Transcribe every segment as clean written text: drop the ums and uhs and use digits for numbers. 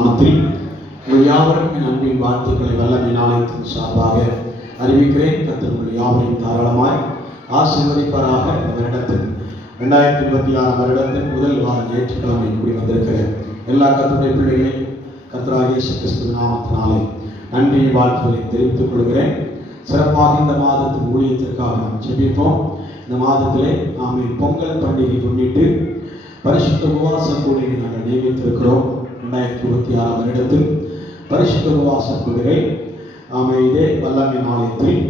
நாமத்தில் உங்கள் யாவருக்கும் என் அன்பின் வாழ்த்துக்களை வல்லமை நாளத்தின் சார்பாக அறிவிக்கிறேன். கர்த்தர் உங்கள் யாவரையும் தாராளமாய் ஆசீர்வதிப்பாராக. இந்த வருடத்தில் 2026 வருடத்தின் முதல் வார ஞாயிற்றுக்கிழமை கூடி வந்திருக்கிற எல்லா கர்த்தருடைய பிள்ளைகளையும் கர்த்தராகிய இயேசு கிறிஸ்துவின் நாமத்தினாலே நன்றி வாழ்த்துக்களை தெரிவித்துக் கொள்கிறேன். சிறப்பாக இந்த மாதத்தின் ஊழியத்திற்காக நாம் ஜெபிப்போம். இந்த மாதத்திலே நாம் பொங்கல் பண்டிகை முன்னிட்டு பரிசுத்த உபவாச கூடுகை நாங்கள் நியமித்திருக்கிறோம். 2026 வருடத்தில் பரிசுத்த உபவாச கூடுகை இதே வல்லமை நாளத்தில்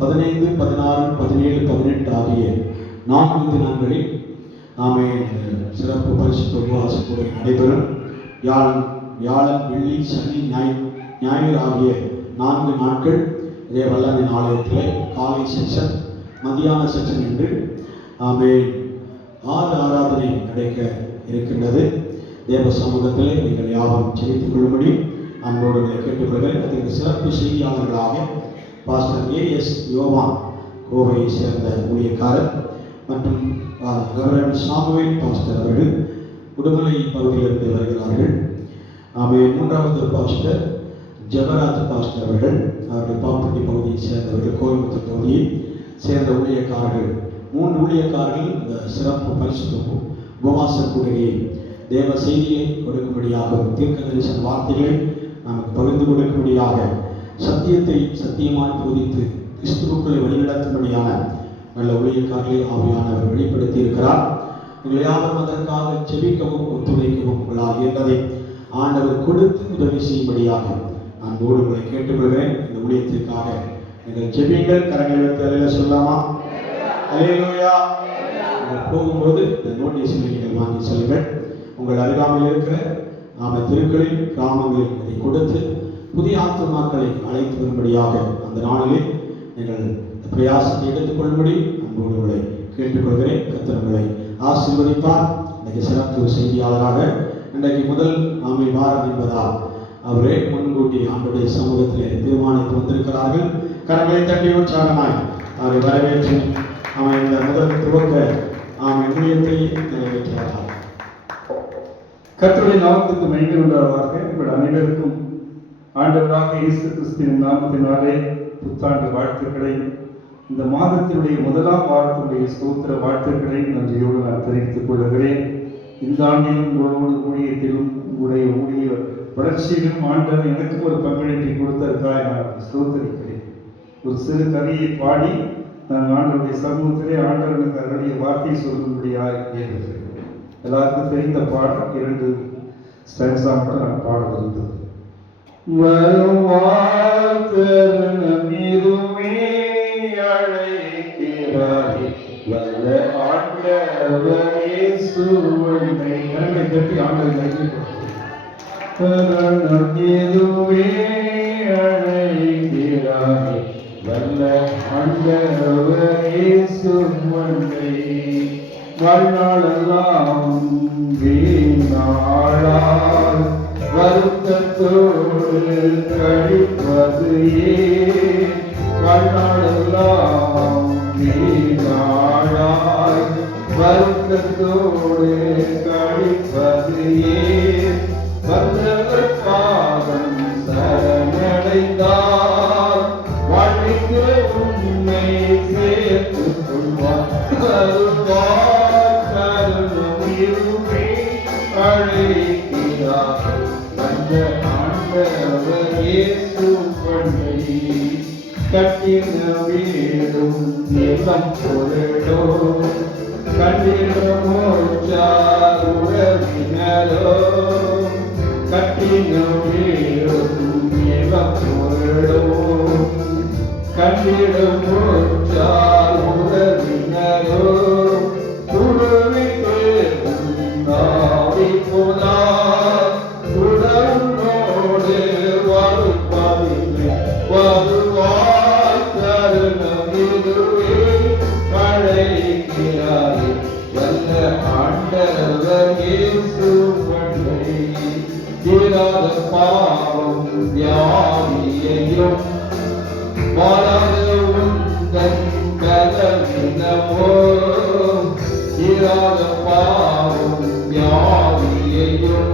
15, 16, 17, 18 ஆகிய 4 தினங்களில் சிறப்பு பரிசுத்த உபவாச கூடுகை நடைபெறும். வியாழன், வெள்ளி, சனி, ஞாயிறு ஆகிய 4 நாட்கள் இதே வல்லமை நாளயத்திலே காலை செக்ஷன், மதியான செக்ஷன் என்று 6 ஆராதனை கிடைக்க இருக்கின்றது. தேவ சமூகத்திலே நீங்கள் யாவரும் ஜெபித்துக் கொள்ளும்படி அன்போடு கேட்டுக்கொள்கிறேன். அதற்கு சிறப்பு செய்தியாளர்களாக பாஸ்டர் A.S. யோவான், கோவையை சேர்ந்த ஊழியக்காரர், மற்றும் ரெவரண்ட் சாமுவேல் பாஸ்டர் அவர்கள் உடுமலை பகுதியிலிருந்து வருகிறார்கள். 3வது பாஸ்டர் ஜெபராஜ் பாஸ்டர் அவர்கள் பாப்பட்டி பகுதியை சேர்ந்தவர்கள், கோயம்புத்தூர் பகுதியை சேர்ந்த ஊழியக்காரர்கள். 3 ஊழியக்காரர்கள் இந்த சிறப்பு பரிசுத்த உபவாச கூடுகையை தேவ செய்தியை கொடுக்கும்படியாக, தீர்க்க தரிசன வார்த்தைகளை நமக்கு பகிர்ந்து கொடுக்கும்படியாக, சத்தியத்தை சத்தியமாய் போதித்து கிறிஸ்துவுக்குள்ளே வழிநடத்தும்படியான நல்ல ஊழியக்காரர்களை ஆவியானவர் வெளிப்படுத்தி இருக்கிறார். உங்கள் யாவரும் அதற்காக ஜெபிக்கவும் ஒத்துழைக்கவும் உங்களால் என்பதை ஆண்டவர் கொடுத்து உதவி செய்யும்படியாக அன்போடு உங்களை கேட்டுக்கொள்கிறேன். இந்த ஊழியத்திற்காக நீங்கள் ஜெபிங்கள். கரங்களை வைத்து அல்லேலூயா சொல்லலாமா? அல்லேலூயா. நீங்கள் போகும்போது இந்த நோட்டீஸ் நீங்கள் வாங்கி செல்லுங்கள். உங்கள் அருகாமையில் இருக்கிற திருக்களில், கிராமங்களில் இதை கொடுத்து புதிய ஆத்துமாக்களை அழைத்து வரும்படியாக அந்த நாளிலே நீங்கள் பிரயாசத்தை எடுத்துக்கொள்ளும்படி அன்போடு உங்களை கேட்டுக்கொள்கிறேன். கர்த்தர் உங்களை ஆசீர்வதிப்பார். இன்றைக்கு சிறப்பு செய்தியாளராக இன்றைக்கு முதல் வாரம் என்பதால் அவரே முன்கூட்டி ஆண்டுடைய சமூகத்திலே தீர்மானித்து வந்திருக்கிறார்கள். கரங்களை தட்டி உற்சாகமாய் அவரை வரவேற்று இந்த முதல் துவக்க ஊழியத்தை நிறைவேற்றுவார்கள். கர்த்தருடைய நாமத்துக்கு மகிமை உண்டாவதாக. உங்கள் அனைவருக்கும் ஆண்டவராக இயேசு கிறிஸ்துவின் நாமத்தினாலே புத்தாண்டு வாழ்த்துக்களை, இந்த மாதத்தினுடைய முதலாம் வாரத்தினுடைய ஸ்தோத்திர வாழ்த்துக்களை நன்றியோடு நான் தெரிவித்துக் கொள்கிறேன். இந்த ஆண்டிலும் உங்களோடு ஊழியத்திலும் உங்களுடைய ஊழிய வளர்ச்சியிலும் ஆண்டவர் எனக்கு ஒரு பங்களிப்பை கொடுத்ததற்காக நான் ஸ்தோத்திரிக்கிறேன். ஒரு சிறு கவியை பாடி நான் ஆண்டவருடைய சமூகத்திலே ஆண்டவனுக்கு அதனுடைய வார்த்தை சொல்லும்படியாக ஏறுகிறேன். எல்லாருக்கும் தெரிந்த பாடல் 2 ஸ்டான்ஸா மட்டும் நான் பாட விரும்புகிறேன். கட்டி ஆண்டவரை வாழ்நாளெல்லாம் வீணாளால் வருத்தத்தோடு கழிப்பது ஏன்? வாழ்நாளெல்லாம் வீணாளால் வருத்தத்தோடு கழிப்பது ஏன்? வந்தவர் பாதம் சரணடைந்தார் வாழ்க்கைக்கு உண்மை சேர்த்து கொள்வார். கட்டின வீடும் எல்லாம் பொருளோ, கண்டிடமோ உறவினரோ, கட்டின வீடும் எல்லாம் பொருளோ, கண்டிடமோ உறவினரோ, துறவிக்கு நாவி போனார் உடனோடு வாழ்வதில்லை வருவாய் தருணம் இதுவே அழைக்கிறாரே வல்ல ஆண்டவர் இயேசு பண்டை தீராத பாவம் வியாதியையும் வாழாத உந்தன் கலவினமோ தீராத பாவம் வியாதியையும்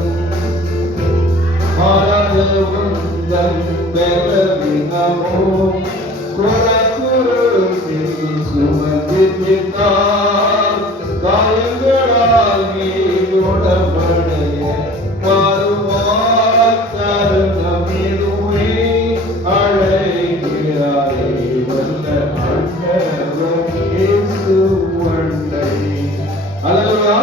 உந்தன் பலவீனமோ குறக்குறவில் சுமந்திருந்தார் காயங்களால் நீ உடம்படைய வருவார் தருணம் இதுவே அழைக்கிறாரே வல்ல ஆண்டவர் இயேசு வண்டை. அல்லேலூயா.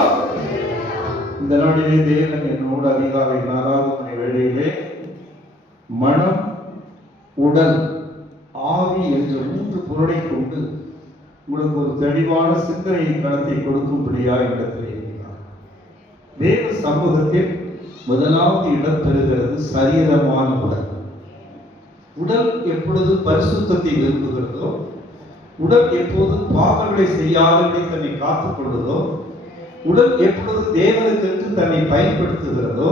இந்த நாளிலே தேவன் என்னோடு அதிகாலை 4 மணி வேளையிலே மனம், உடல், ஆவி என்ற 3 பொருளை கொண்டு உங்களுக்கு ஒரு தெளிவான சிந்தனையை களத்தை கொடுக்கும்படியா இடத்திலே இருக்கிறார். தேவ சமூகத்தில் முதலாவது இடம் பெறுகிறது சரீரமான உடல். உடல் எப்பொழுது பரிசுத்தத்தை விரும்புகிறதோ, உடல் எப்போது பாவங்களை செய்யாதபடி தன்னை காத்துக் கொள்வதோ, உடல் எப்பொழுது தேவனுக்கென்று தன்னை பயன்படுத்துகிறதோ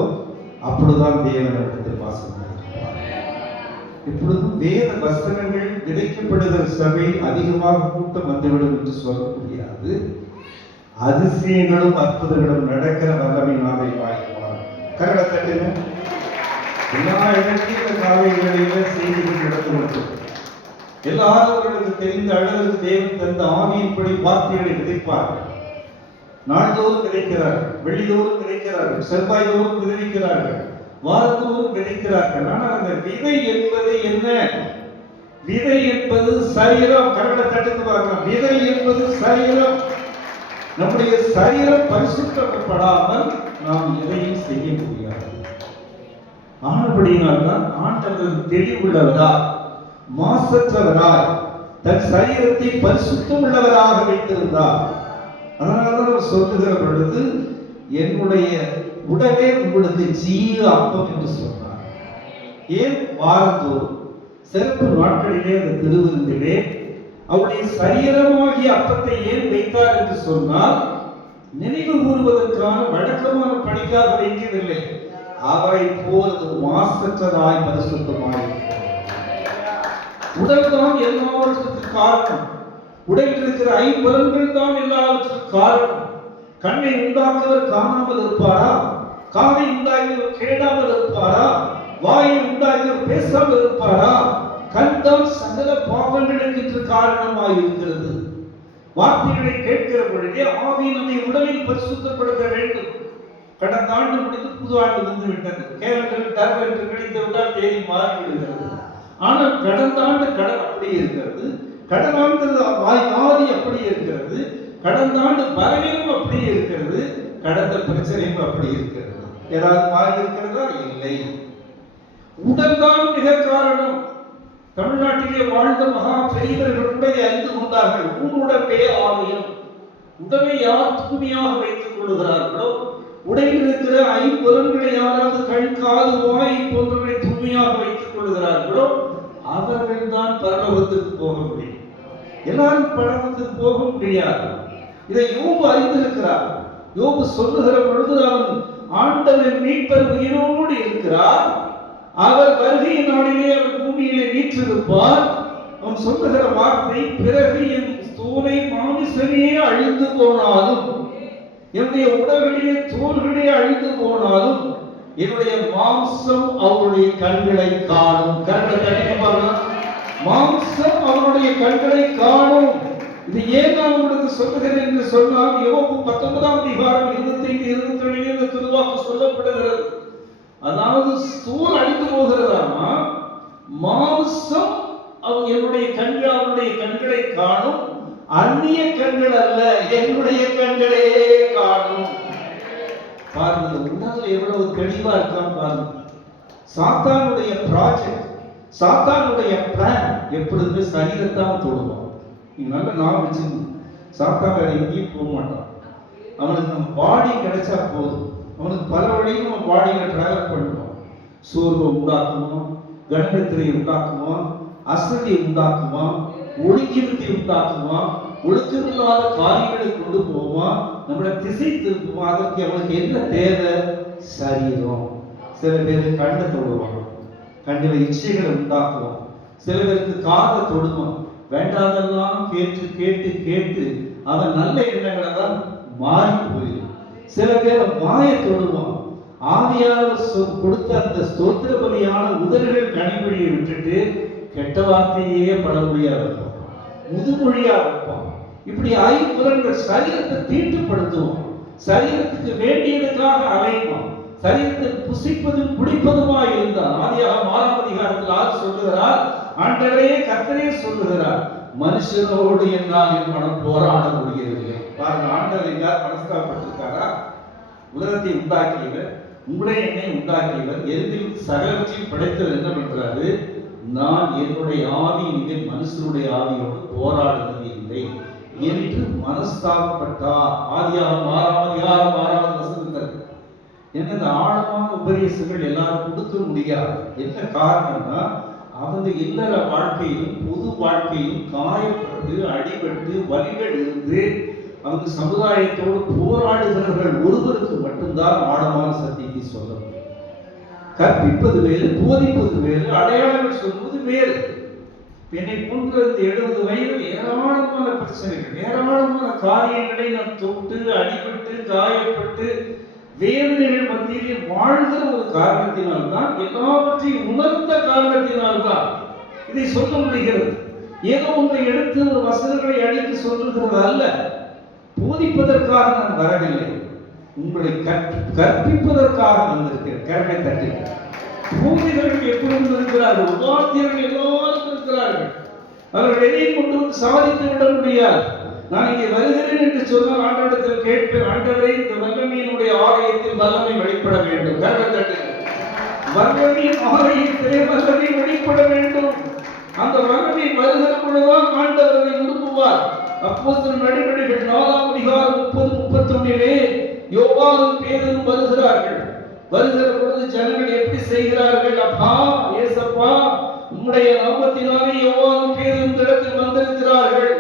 அப்பொழுதுதான் தேவனிடத்தில் வாசம் பண்ணுகிறார். இப்பொழுதும் வேத வசனங்கள் விதைக்கப்படுகிற சபை அதிகமாக கூட்டம் வந்துவிடும் என்று சொல்ல முடியாது. அதிசயங்களும் அற்புதங்களும் நடக்கிற வல்லமையினாலே வாய்ப்பார். கரடத்தட்டின எல்லா இடத்திலும் காலைகளில செய்திகள் நடந்து கொண்டிருக்கிறது. எல்லாரும் தெரிந்த அளவுக்கு தேவன் தந்த ஆவியின்படி வார்த்தைகளை விதைப்பார்கள். நாள்தோறும் விதைக்கிறார்கள், வெள்ளிதோறும் விதைக்கிறார்கள், செவ்வாய்தோறும் விதைக்கிறார்கள், வாரத்தோறும் விதைக்கிறார்கள். ஆனால் அந்த விதை என்பது என்ன? விதை என்பது சரீரம். கரண்டை தட்டுக்கு பார்க்கலாம். விதை என்பது சரீரம். நம்முடைய சரீரம் பரிசுத்தப்படாமல் நாம் எதையும் செய்ய முடியாது. ஆனபடியினால்தான் ஆண்டவர் தெளிவுள்ளவராய், மாசற்றவராய், தன் சரீரத்தை பரிசுத்தம் உள்ளவராக வைத்திருந்தார். அதனால்தான் அவர் சொல்லுகிற பொழுது என்னுடைய உடலே உங்களுக்கு ஜீவ அப்பம் என்று சொன்னார். ஏன் வாரந்தோறும் சிறப்பு நாட்களிலே அந்த திருவிருந்திலே அவருடைய சரீரமாகிய அப்பத்தை ஏன் வைத்தார் என்று சொன்னால், நினைவு கூறுவதற்கான வழக்கமான பணிக்காக வைக்கவில்லை. அவரை போவது மாசற்றதாய் பரிசுத்தமாய். உடல் தான் எல்லாவற்றுக்கு காரணம். உடலில் இருக்கிற 5 புலன்கள் தான் எல்லாவற்றுக்கு காரணம். கண்ணை உண்டாக்குவர் காணாமல் இருப்பாரா? காதை உண்டாக்கியவர் கேடாமல் இருப்பாரா? வாயை உண்டாக்கியவர் பேசாமல் இருப்பாரா? கண் தான் சகல பாவங்களுக்கு காரணமாக இருக்கிறது. வார்த்தைகளை கேட்கிற பொழுதே ஆவி நம்மை உடலில் பரிசுத்தப்படுத்த வேண்டும். கடந்த ஆண்டு முடிந்து புது ஆண்டு வந்து விட்டது. கேலண்டர் டர்வெண்டர் கிடைத்து விட்டால் தேதி மாறிவிடுகிறது. ஆனால் கடந்த ஆண்டு கடன் அப்படியே இருக்கிறது. கடந்த ஆண்டு ஆதி அப்படியே இருக்கிறது. கடந்த ஆண்டு பலவீனம் அப்படியே இருக்கிறது. கடந்த பிரச்சனையும் அப்படி இருக்கிறது. ஏதாவது மாறி இருக்கிறதா? இல்லை. உடல் தான் மிக காரணம். தமிழ்நாட்டிலே வாழ்ந்த மகா பெரியவர்கள் உடலை அறிந்து கொண்டார்கள். உடம்பே ஆலயம். உடலை யார் தூய்மையாக வைத்துக் கொள்கிறார்களோ, உடலில் இருக்கிற 5 புலன்களை யாராவது கண், காது, வாய் போன்றவர்களை தூய்மையாக வைத்துக் கொள்கிறார்களோ அவர்கள் தான் பரலோகத்திற்கு போக முடியும். எல்லாரும் பரலோகத்திற்கு போக முடியாது. இதை யோபு அறிந்திருக்கிறார். யோபு சொல்லுகிற பொழுது அவன் ஆண்டவரின் மீட்பர் உயிரோடு இருக்கிறார், அவர் வருகை நாளிலே அவர் பூமியிலே வீற்றிருப்பார். அவன் சொல்லுகிற வார்த்தை, பிறகு என் தோலை மாமிசமே அழிந்து போனாலும், என்னுடைய உடல்களிலே தோள்களே அழிந்து போனாலும், என்னுடைய மாம்சம் அவருடைய கண்களை காணும். மாம்சம் அவருடைய கண்களை காணும். இது ஏன் நான் உங்களுக்கு சொல்லுகிறேன் என்று சொன்னால், யோபு 19ஆம் அதிகாரம் 25, 27 இந்த திருவாக்கு சொல்லப்படுகிறது. அதாவது தோல் அழிந்து போகிறதாமா, மாம்சம் என்னுடைய கண்கள் அவருடைய கண்களை காணும், அந்நிய கண்கள் அல்ல, என்னுடைய கண்களே காணும். பாருங்க, உடல் எவ்வளவு தெளிவா இருக்கான்னு பாருங்க. சாத்தானுடைய ப்ராஜெக்ட், சாத்தானுடைய பிளான் எப்பொழுதுமே சரீரத்தான் தொடுவான். நீங்க நல்ல நான் வச்சுக்கணும். சாத்தான் வேற எங்கேயும் போக மாட்டான். அவனுக்கு நம்ம பாடி கிடைச்சா போதும். அவனுக்கு பல வழியும் நம்ம பாடியில டிராவல் பண்ணுவான். சோர்வை உண்டாக்குவான், கண்டத்திரை உண்டாக்குவான், அசதியை உண்டாக்குவான், ஒழுங்கினத்தை உண்டாக்குவான், ஒழுக்கமில்லாத காரியங்களை கொண்டு போவான், நம்மளை திசை திருப்புவான். அதற்கு அவனுக்கு என்ன தேவை? சரீரம். சில பேர் கண்ணை தொடுவான், கண்ணில் இச்சைகளை உண்டாக்குவான். சில பேருக்கு காதை தொடுவான், வேண்டாதெல்லாம் கேட்டு கேட்டு கேட்டு அவன் நல்ல எண்ணங்களை தான் மாறி போயிடும். சில பேர் வாயை தொடுவான், ஆவியானவர் கொடுத்த அந்த ஸ்தோத்திர பலியான உதடுகள் கனிமொழியை விட்டுட்டு கெட்ட வார்த்தையே பழமொழியா வைப்போம், முதுமொழியா வைப்போம். இப்படி ஐம்புலன்கள் சரீரத்தை தீட்டுப்படுத்துவோம், சரீரத்துக்கு வேண்டியதுக்காக அலைவோம், சரீரத்துக்கு புசிப்பதும் குடிப்பதுமா இருந்தால் ஆதியாகமம் 6ஆம் அதிகாரத்தில் 6 சொல்லுகிறார், ஆண்டவரே கர்த்தரே சொல்லுகிறார், மனுஷனோடு என்னால் என் மனம் போராட முடியவில்லை. பாருங்க, ஆண்டவர் எங்கால் மனஸ்தாபப்பட்டிருக்காரா? உலகத்தை உண்டாக்கியவர், உங்களை என்னை உண்டாக்கியவர், எதில் சகலத்தையும் படைத்தவர் என்ன பண்றாரு? நான் என்னுடைய ஆவியிலே மனுஷனுடைய ஆவியோடு போராடுவது இல்லை என்று மனஸ்தாபப்பட்டார். ஆதியாகமம் 6ஆம் அதிகாரம் 6ஆவது வசனத்தில். என்ன இந்த ஆழமான உபதேசங்கள் எல்லாரும் கொடுக்க முடியாது. என்ன காரணம்னா அவங்க இல்லற வாழ்க்கையிலும் பொது வாழ்க்கையிலும் காயப்பட்டு அடிபட்டு வலிகள் இருந்து அவங்க சமுதாயத்தோடு போராடுகிறவர்கள் ஒருவருக்கு மட்டும்தான் ஆழமான சத்தியத்தை சொல்ல முடியும். கற்பிப்பது வேறு, போதிப்பது வேறு, அடையாளங்கள் சொல்வது வேறு. என்னை போன்ற 70 வயதில் ஏராளமான பிரச்சனைகள், ஏராளமான காரியங்களை நாம் தொட்டு அடிபட்டு காயப்பட்டு வேதனைகள் மத்தியிலே வாழ்கிற ஒரு காரணத்தினால்தான், எல்லாவற்றையும் உணர்ந்த காரணத்தினால்தான் இதை சொல்ல முடிகிறது. ஏதோ உங்களை எடுத்து ஒரு வசனங்களை அடித்து சொல்லுகிறது அல்ல. போதிப்பதற்காக நான் வரவில்லை, உங்களை கற்பிப்பதற்காக வந்திருக்கிறேன். கருணை தட்டி பூமிகள் எப்பொழுதும் இருக்கிறார்கள், உபாத்தியர்கள் எல்லாரும் இருக்கிறார்கள். அவர்கள் எதையும் கொண்டு வந்து சாதித்து விட முடியாது. நான் இங்கே வருகிறேன் என்று சொன்னால் ஆண்டவரிடத்தில் கேட்பேன், ஆண்டவரே இந்த வல்லமையினுடைய ஆலயத்தில் வல்லமை வெளிப்பட வேண்டும். கருணை தட்டி வல்லமையின் ஆலயத்திலே வல்லமை வெளிப்பட வேண்டும். அந்த வல்லமை வருகிற பொழுதுதான் ஆண்டவரை விரும்புவார். அப்போஸ்தலர் நடவடிக்கைகள் 4ஆம் அதிகாரம் 30-31 யோவானும் பேதுரும் வருகிறார்கள். வருகிற பொழுது ஜனங்கள் எப்படி செய்கிறார்கள்? அப்பா ஏசப்பா, உம்முடைய நாமத்தினாலே யோவானும் பேதுரும் இடத்தில் வந்திருக்கிறார்கள்.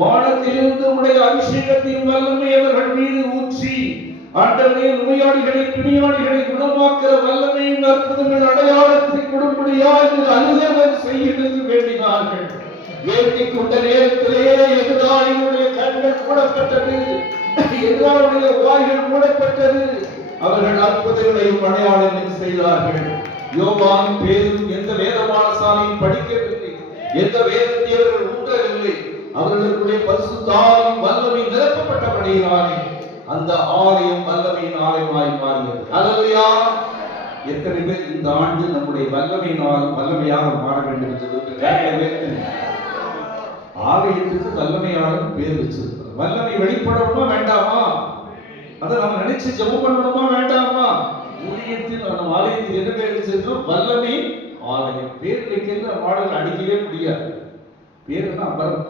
வானத்திலிருந்து உம்முடைய அபிஷேகத்தின் வல்லமை அவர்கள் மீது ஊற்றி ஆண்டவரே நோயாளிகளை பிணியாளிகளை குணமாக்கிற வல்லமையின் அற்புதங்கள் அடையாளத்தை கொடும்படியாக அனுகூலம் செய்ய வேண்டினார்கள். வேண்டிக் கொண்ட நேரத்திலேயே எதிராளிகளுடைய கண்கள் மூடப்பட்டது, எதிராளிகளுடைய வாய்கள் மூடப்பட்டது. அவர்கள் அற்புதங்களையும் அடையாளங்களையும் செய்தார்கள். யோவானும் பேதுரும் எந்த வேதபாடசாலையும் படிக்கவில்லை, எந்த வேதத்தை அவர்கள் ஊன்றவில்லை. அவர்களுடைய பரிசுத்த ஆவியின் வல்லமை நிரப்பப்பட்டபடியினாலே அந்த ஆலயம் வல்லமையின் ஆலயமாய் மாறியது. அல்லேலூயா! எத்தனை பேர் இந்த ஆண்டு நம்முடைய வல்லமையாக மாற வேண்டும் என்று ஆலயத்துக்கு வல்லமையாளர் பேர் வச்சிருக்கிறோம். வல்லமை வெளிப்படணுமா வேண்டாமா? அதை நம்ம நினைச்சு ஜெபம் பண்ணணுமா வேண்டாமா? ஊழியத்தில் நம்ம ஆலயத்தில் என்ன பேர் வச்சிருக்கோம்? வல்லமை ஆலயம். பேர் வைக்கிறது மாடல் அடிக்கவே முடியாது. பேருன்னா அப்புறம்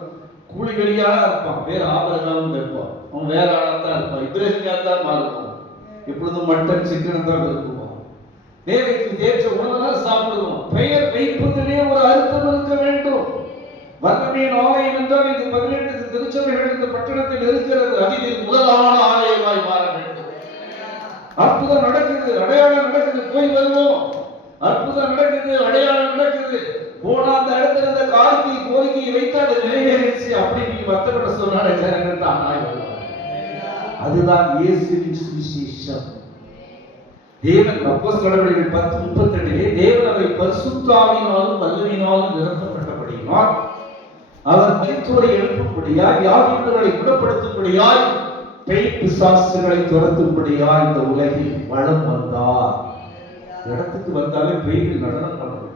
கூலிகளியாக இருப்பான், பேர் ஆபரகாம் இருப்பான், அவன் வேற ஆளாத்தான் இருப்பான், இப்ராஹிமியா தான் மாறுவான், எப்பொழுதும் மட்டன் சிக்கன் தான் விரும்புவான், தேவைக்கு தேற்ற உணவுதான் சாப்பிடுவோம். பெயர் வைப்பதிலே ஒரு அர்த்தம் இருக்க வேண்டும். வல்லமையின் ஆலயம் என்றால் இந்த 18 திருச்சபைகள் இந்த பட்டணத்தில் இருக்கிறது. அதில் முதலான ஆலயமாய் மாற வேண்டும். அற்புதம் நடக்குது, அடையாளம் நடக்குது, போய் வருவோம். அற்புதம் நடக்குது, அடையாளம் நடக்குது. போனா அந்த இடத்துல இருந்த காரிக்கை கோரிக்கையை வைத்து அதை நிறைவேறிச்சு அப்படி நீங்க வத்தப்பட சொன்னாலே ஜனங்கள் தான் அதுதான் இயேசுவின் சுவிசேஷம். தேவன் அப்போஸ்தலர் நடவடிக்கைகள் 10:32 தேவன் அவரை பரிசுத்த ஆவியினாலும் வல்லமையினாலும் நிரப்பப்பட்டபடியினால் அவர் மரித்தோரை எழுப்பும்படியாய், வியாதியங்களை குணப்படுத்தும்படியாய், பேய் பிசாசுகளை துரத்தும்படியாய் இந்த உலகில் வலம் வந்தார். இடத்துக்கு வந்தாலே பேய்கள் நடனம் பண்ணணும்.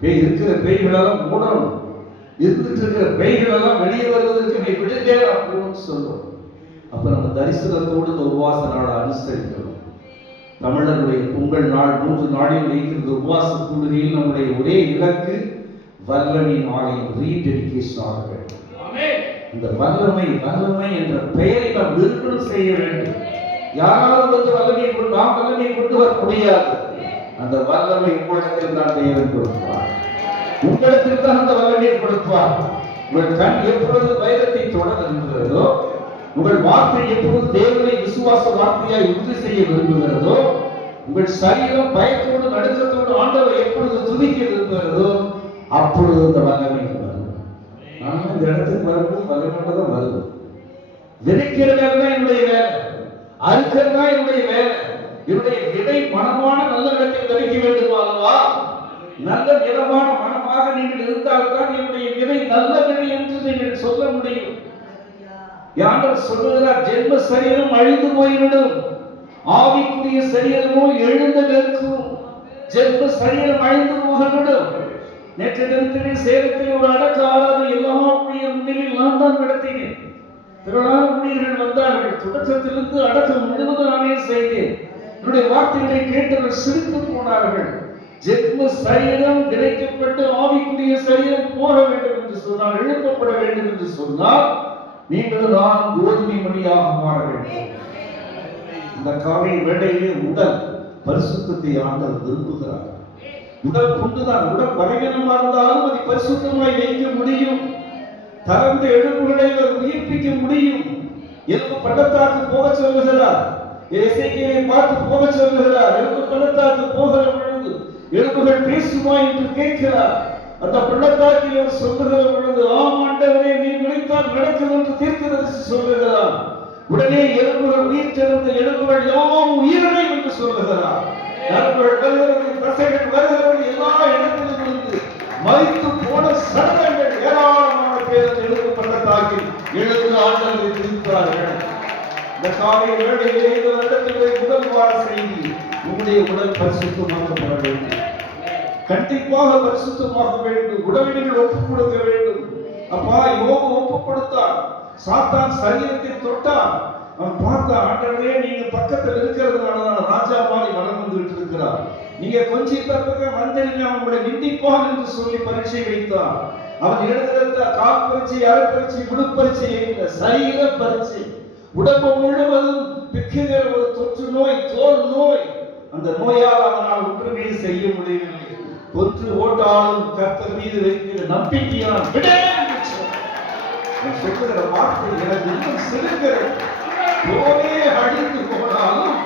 பேய் இருக்கிற பேய்களெல்லாம் மூடணும். இருந்துட்டு இருக்கிற பேய்களெல்லாம் வெளியே வருவதற்கு நீ விடுதே அப்படின்னு சொல்லும். அப்ப நம்ம தரிசனத்தோடு இந்த உபவாச நாளை அனுசரிக்கணும். தமிழர்களுடைய பொங்கல் நாள் 3 நாளில் வைக்கிறது உபவாச கூடுகையில் நம்முடைய ஒரே இலக்கு வல்லமையின் ஆலயம் ரீடெடிகேஷன் ஆக வேண்டும். இந்த வல்லமை என்ற பெயரை நாம் நிறுவனம் செய்ய வேண்டும். யாராவது வந்து வல்லமையை கொண்டு நாம் வல்லமையை கொண்டு வர முடியாது. அந்த வல்லமை உங்களிடத்தில் தான் தேவன் கொடுப்பார். உங்களிடத்தில் தான் அந்த வல்லமையை கொடுப்பார். உங்கள் கண் எப்பொழுது வைரத்தை தொடர விரும்புகிறதோ, உங்கள் வார்த்தை எப்பொழுது தேவனை விசுவாச வார்த்தையாய் உறுதி செய்ய விரும்புகிறதோ, உங்கள் சரீரம் பயத்தோடு நடுக்கத்தோடு ஆண்டவரை எப்பொழுது துதிக்க விரும்புகிறதோ அப்பொழுது இந்த வல்லமை வரும். நாம இந்த இடத்துக்கு வரும்போது வல்லமை தான் வரும். விதைக்கிறதா என்னுடைய வேலை, அறுக்கிறதா என்னுடைய வேலை. என்னுடைய விதை மனமான நல்ல இடத்தில் விதைக்க வேண்டும் அல்லவா? நல்ல நிலமான மனமாக நீங்கள் இருந்தால்தான் என்னுடைய விதை நல்ல விதை என்று நீங்கள் சொல்ல முடியும். ஆண்டவர் சொல்லுகிறார், ஜென்ம சரீரம் அழிந்து போய்விடும், ஆவிக்குரிய சரீரமோ எழுந்து நிற்கும். ஜென்ம சரீரம் அழிந்து போகவிடும். நேற்று தினத்திலே சேலத்தில் ஒரு அடக்க ஆராதனை எல்லா முன்னிலையில் நான் தான் நடத்தினேன். திரளான ஊழியர்கள் வந்தார்கள். தொடக்கத்திலிருந்து அடக்கம் முழுவதும் நானே செய்தேன். என்னுடைய வார்த்தைகளை கேட்டவர்கள் சிரித்து போனார்கள். ஜென்ம சரீரம் விதைக்கப்பட்டு ஆவிக்குரிய சரீரம் போக வேண்டும் என்று சொன்னால், எழுப்பப்பட வேண்டும் என்று சொன்னால், நீங்கள் தான் கோதுமை மணியாக மாற வேண்டும். இந்த காலை வேளையிலே உடல் பரிசுத்தத்தை ஆண்டவர் விரும்புகிறார். உடல் கொண்டுதான், உடல் பலவீனமா இருந்தாலும் அதை பரிசுத்தமாய் வைக்க முடியும். தளர்ந்த எலும்புகளை உயிர்ப்பிக்க முடியும். எலும்பு பள்ளத்தாக்கு போக சொல்லுகிறார். எசேக்கியேலை பார்த்து போக சொல்லுகிறார். எலும்பு பள்ளத்தாக்கு போகிற பொழுது எலும்புகள் பேசுமா என்று கேட்கிறார். அந்த பள்ளத்தாக்கில் அவர் சொல்லுகிற பொழுது, ஆம் ஆண்டவரே, நீ நினைத்தால் நடக்கும் என்று தீர்க்கதரிசி சொல்லுகிறார். உடனே எலும்புகள் உயிர் திறந்த எலும்புகள் யாவும் உயிரடையும் என்று சொல்லுகிறார். நரம்புகள் வருகிறது, தசைகள் வருகிறது, எல்லா இடத்திலும் இருந்து மரித்து போன சடலங்கள் ஏராளமான பேர் எலும்பு பள்ளத்தாக்கில் எழுந்து ஆண்டவரை துதித்தார்கள். இந்த காலை வேளையிலே இந்த வருடத்திலே முதல் வார செய்தி, உங்களுடைய உடல் பரிசுத்தமாக்கப்பட வேண்டும். கண்டிப்பாக பரிசுத்தமாக வேண்டும். உடலில் ஒப்புக் கொடுக்க வேண்டும். அப்பா, யோபு ஒப்புக் கொடுத்தான். சாத்தான் சரீரத்தை தொட்டான். அவன் பார்த்த, ஆண்டவரே, நீங்க பக்கத்தில் இருக்கிறதுனால ராஜா மாதிரி வளம் வந்துட்டு இருக்கிறார். நீங்க கொஞ்சம் தப்புக்க வந்தீங்க, அவங்களை நிந்திப்பான் என்று சொல்லி பரீட்சை வைத்தான். அவன் எழுதுகிற கால் பரீட்சை, அரை பரீட்சை, முழு பரீட்சை, சரீர பரீட்சை, உடம்பு முழுவதும் பிக்குகிற ஒரு தொற்று நோய், தோல் நோய். அந்த நோயால் அவனால் ஒன்றுமே செய்ய முடியவில்லை. கொன்று ஓட்டாலும் கர்த்தர் மீது வைக்கிற நம்பிக்கையான் சொல்லுகிற வார்த்தை எனக்கு இன்னும் சிறுகிறது. தோலே அழிந்து போனாலும்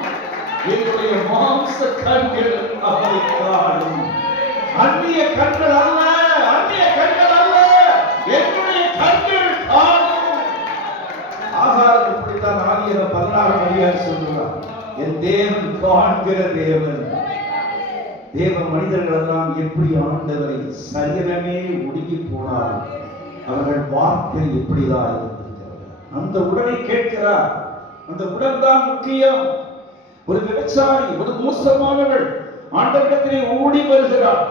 என்னுடைய மாம்ச கண்கள் அவரை காணும். அந்நிய கண்கள் அல்ல, அந்நிய கண்கள் அல்ல, என்னுடைய கண்கள் காணும். ஆகாரம் இப்படித்தான் ஆகிய 16 மணியார் சொல்லுவார், என் தேவன் காண்கிற தேவன். தேவ மனிதர்கள் எல்லாம் எப்படி ஆண்டவரை சரீரமே ஒடுங்கி போனாலும் அவர்கள் வார்த்தை எப்படிதான் இருந்திருக்கிறது. அந்த உடலை கேட்கிறார். அந்த உடல் தான் முக்கியம். ஒரு விபச்சாரி, ஒரு மோசமானவள் ஆண்டவரிடத்திலே ஓடி வருகிறார்.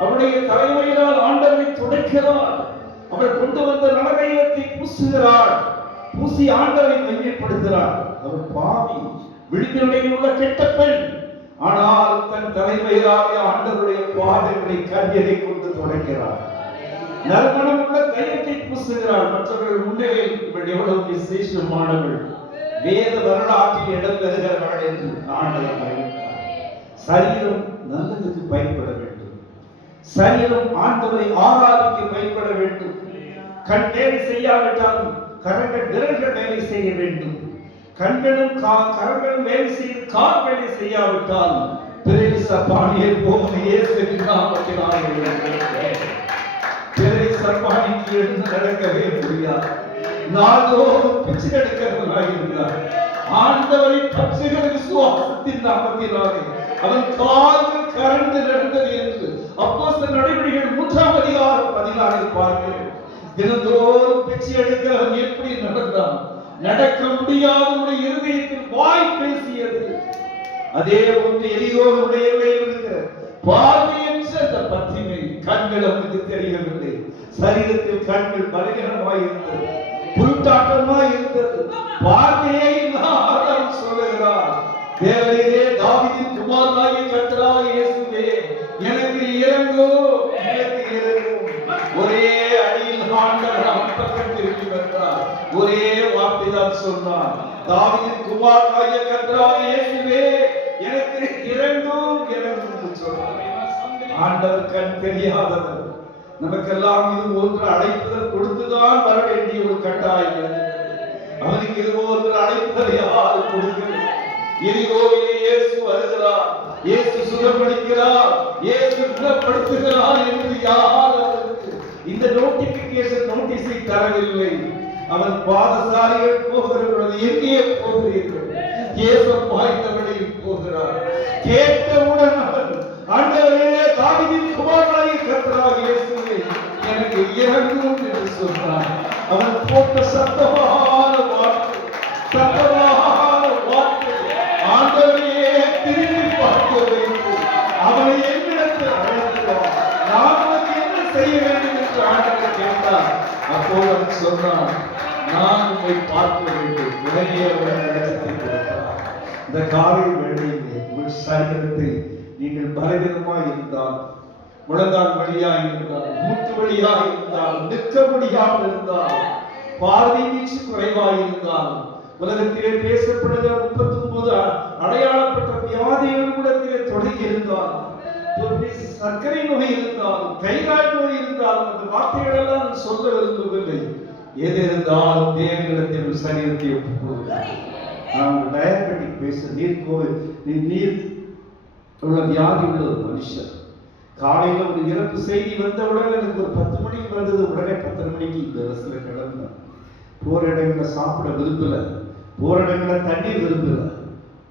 அவருடைய தலைமையினால் ஆண்டவரை துடைக்கிறார். அவள் கொண்டு வந்த நலவையத்தை பூசுகிறாள். பூசி ஆண்டவரை மையப்படுத்துகிறார். அவள் பாவி, விழிநிலையில் உள்ள கெட்ட பெண். ஆனால் தன் தலைமையிலாக ஆண்டவருடைய பாதங்களை கரியதை கொண்டு துடைக்கிறார். நறுமணம் உள்ள தையத்தை பூசுகிறாள். மற்றவர்கள் முன்னிலையில் இவள் எவ்வளவு விசேஷமானவள், வேத வரலாற்றில் இடம் பெறுகிறவள் என்று ஆண்டவர் அறிவித்தார். சரீரம் நல்லதுக்கு பயன்பட வேண்டும். சரீரம் ஆண்டவரை ஆராதிக்க பயன்பட வேண்டும். கண் வேலை செய்யாவிட்டாலும் கரங்கள், விரல்கள் வேலை செய்ய வேண்டும். கண்களும் கரங்களும் வேலை செய்து கால் வேலை செய்யாவிட்டால் பிறகு சப்பானியை போன இயேசுவின் நாமத்தினாலே பிறகு சப்பானிக்கு எழுந்து நடக்கவே முடியாது. நாள்தோறும் பிச்சை எடுக்கிறவனாக இருந்தார். ஆண்டவரை பற்றுகிற விசுவாசத்தின் நாமத்தினாலே அவன் கால்கள் கரண்டு நடந்தது என்று அப்போஸ்தலர் நடவடிக்கைகள் 3ஆம் அதிகாரம் 14 பார்க்கிறோம். தினந்தோறும் பிச்சை எடுக்க அவன் எப்படி நடந்தான்? நடக்க முடியாத இருதயத்தில் வாய் பேசியது. அதே ஒன்று எலியோனுடைய இருக்கிற பார்வையற்ற அந்த பத்திமை கண்கள் அவனுக்கு தெரியவில்லை. சரீரத்தில் கண்கள் பலகீனமாய் இருந்தது, புருட்டாட்டமாய் இருந்தது, பார்வையே இல்லாத சொல்லுகிறார். தேவரே, தாவீதின் குமாரனாகிய கர்த்தராகிய இயேசுவே, எனக்கு இரங்கும், எனக்கு இரங்கும். ஒரே அடியில் ஆண்டவர் அவன் பக்கம் திரும்பி வந்தார். ஒரே வார்த்தை தான் சொன்னார், தாவீதின் குமாரனாகிய கர்த்தராகிய இயேசுவே, எனக்கு இரங்கும், இரங்கும் என்று சொன்னார். ஆண்டவர் கண் தெரியாதவர். நமக்கெல்லாம் இது ஒன்று அழைப்புதல் கொடுத்துதான் வர வேண்டிய ஒரு கட்டாயம். அவனுக்கு இது ஒரு அழைப்புதல் யாரு கொடுக்கிறது? எரிகோவிலே இயேசு வருகிறார், இயேசு சுகப்படுத்துகிறார், இயேசு குணப்படுத்துகிறார் என்று யார் அவருக்கு இந்த நோட்டீஸை தரவில்லை. அவன் பாதசாரிகள் போகிற பொழுது எங்கே போகிறீர்கள்? இயேசு பாய்ந்த வழியில் போகிறார். சொல்லுகிறார். கேட்டவுடன் அவன், ஆண்டவரே, தாவீதின் குமாரனாகிய கர்த்தராகிய இயேசுவே, எனக்கு இறங்கும் என்று சொன்னான். அவன் போட்ட சத்தமான வார்த்தை, சத்தமான வார்த்தை, ஆண்டவரையே திரும்பி பார்க்க வேண்டும். அவனை என்னிடத்தில் அழைக்கிறார். நான் உனக்கு என்ன செய்ய வேண்டும் என்று ஆண்டவர் கேட்டார். அப்போது அவன் சொன்னான், நான் உம்மை பார்க்க வேண்டும். உடனே அவன் வெளிச்சத்தை கொடுத்தார். இந்த காலை வேளையிலே உங்கள் சரீரத்தை நீங்கள் பலவீனமாய் இருந்தால், முழங்கால் வழியாக இருந்தால், மூட்டு வழியாக இருந்தால், நிற்க முடியாமல் இருந்தால், பார்வை வீச்சு குறைவாக இருந்தால், உலகத்திலே பேசப்படுகிற 39 அடையாளப்பட்ட வியாதிகள் கூடத்திலே தொடங்கி இருந்தால், சர்க்கரை நோய் இருந்தாலும், தைராய்டு நோய் இருந்தாலும், அந்த வார்த்தைகள் எல்லாம் நான் சொல்ல விரும்பவில்லை. எது இருந்தாலும் தேவனிடத்தில் சரீரத்தை ஒப்புக்கொள்ளுங்கள். நான் டயபெட்டிக் பேச நீர் உள்ள வியாதி உள்ள ஒரு மனுஷன். காலையில ஒரு இறப்பு செய்தி வந்தவுடன் எனக்கு ஒரு 10 மணிக்கு வந்தது. உடனே 10 மணிக்கு இந்த பஸ்ல கிளம்பினேன். போற இடங்களை சாப்பிட விரும்பல, போற இடங்களை தண்ணீர் விரும்பல.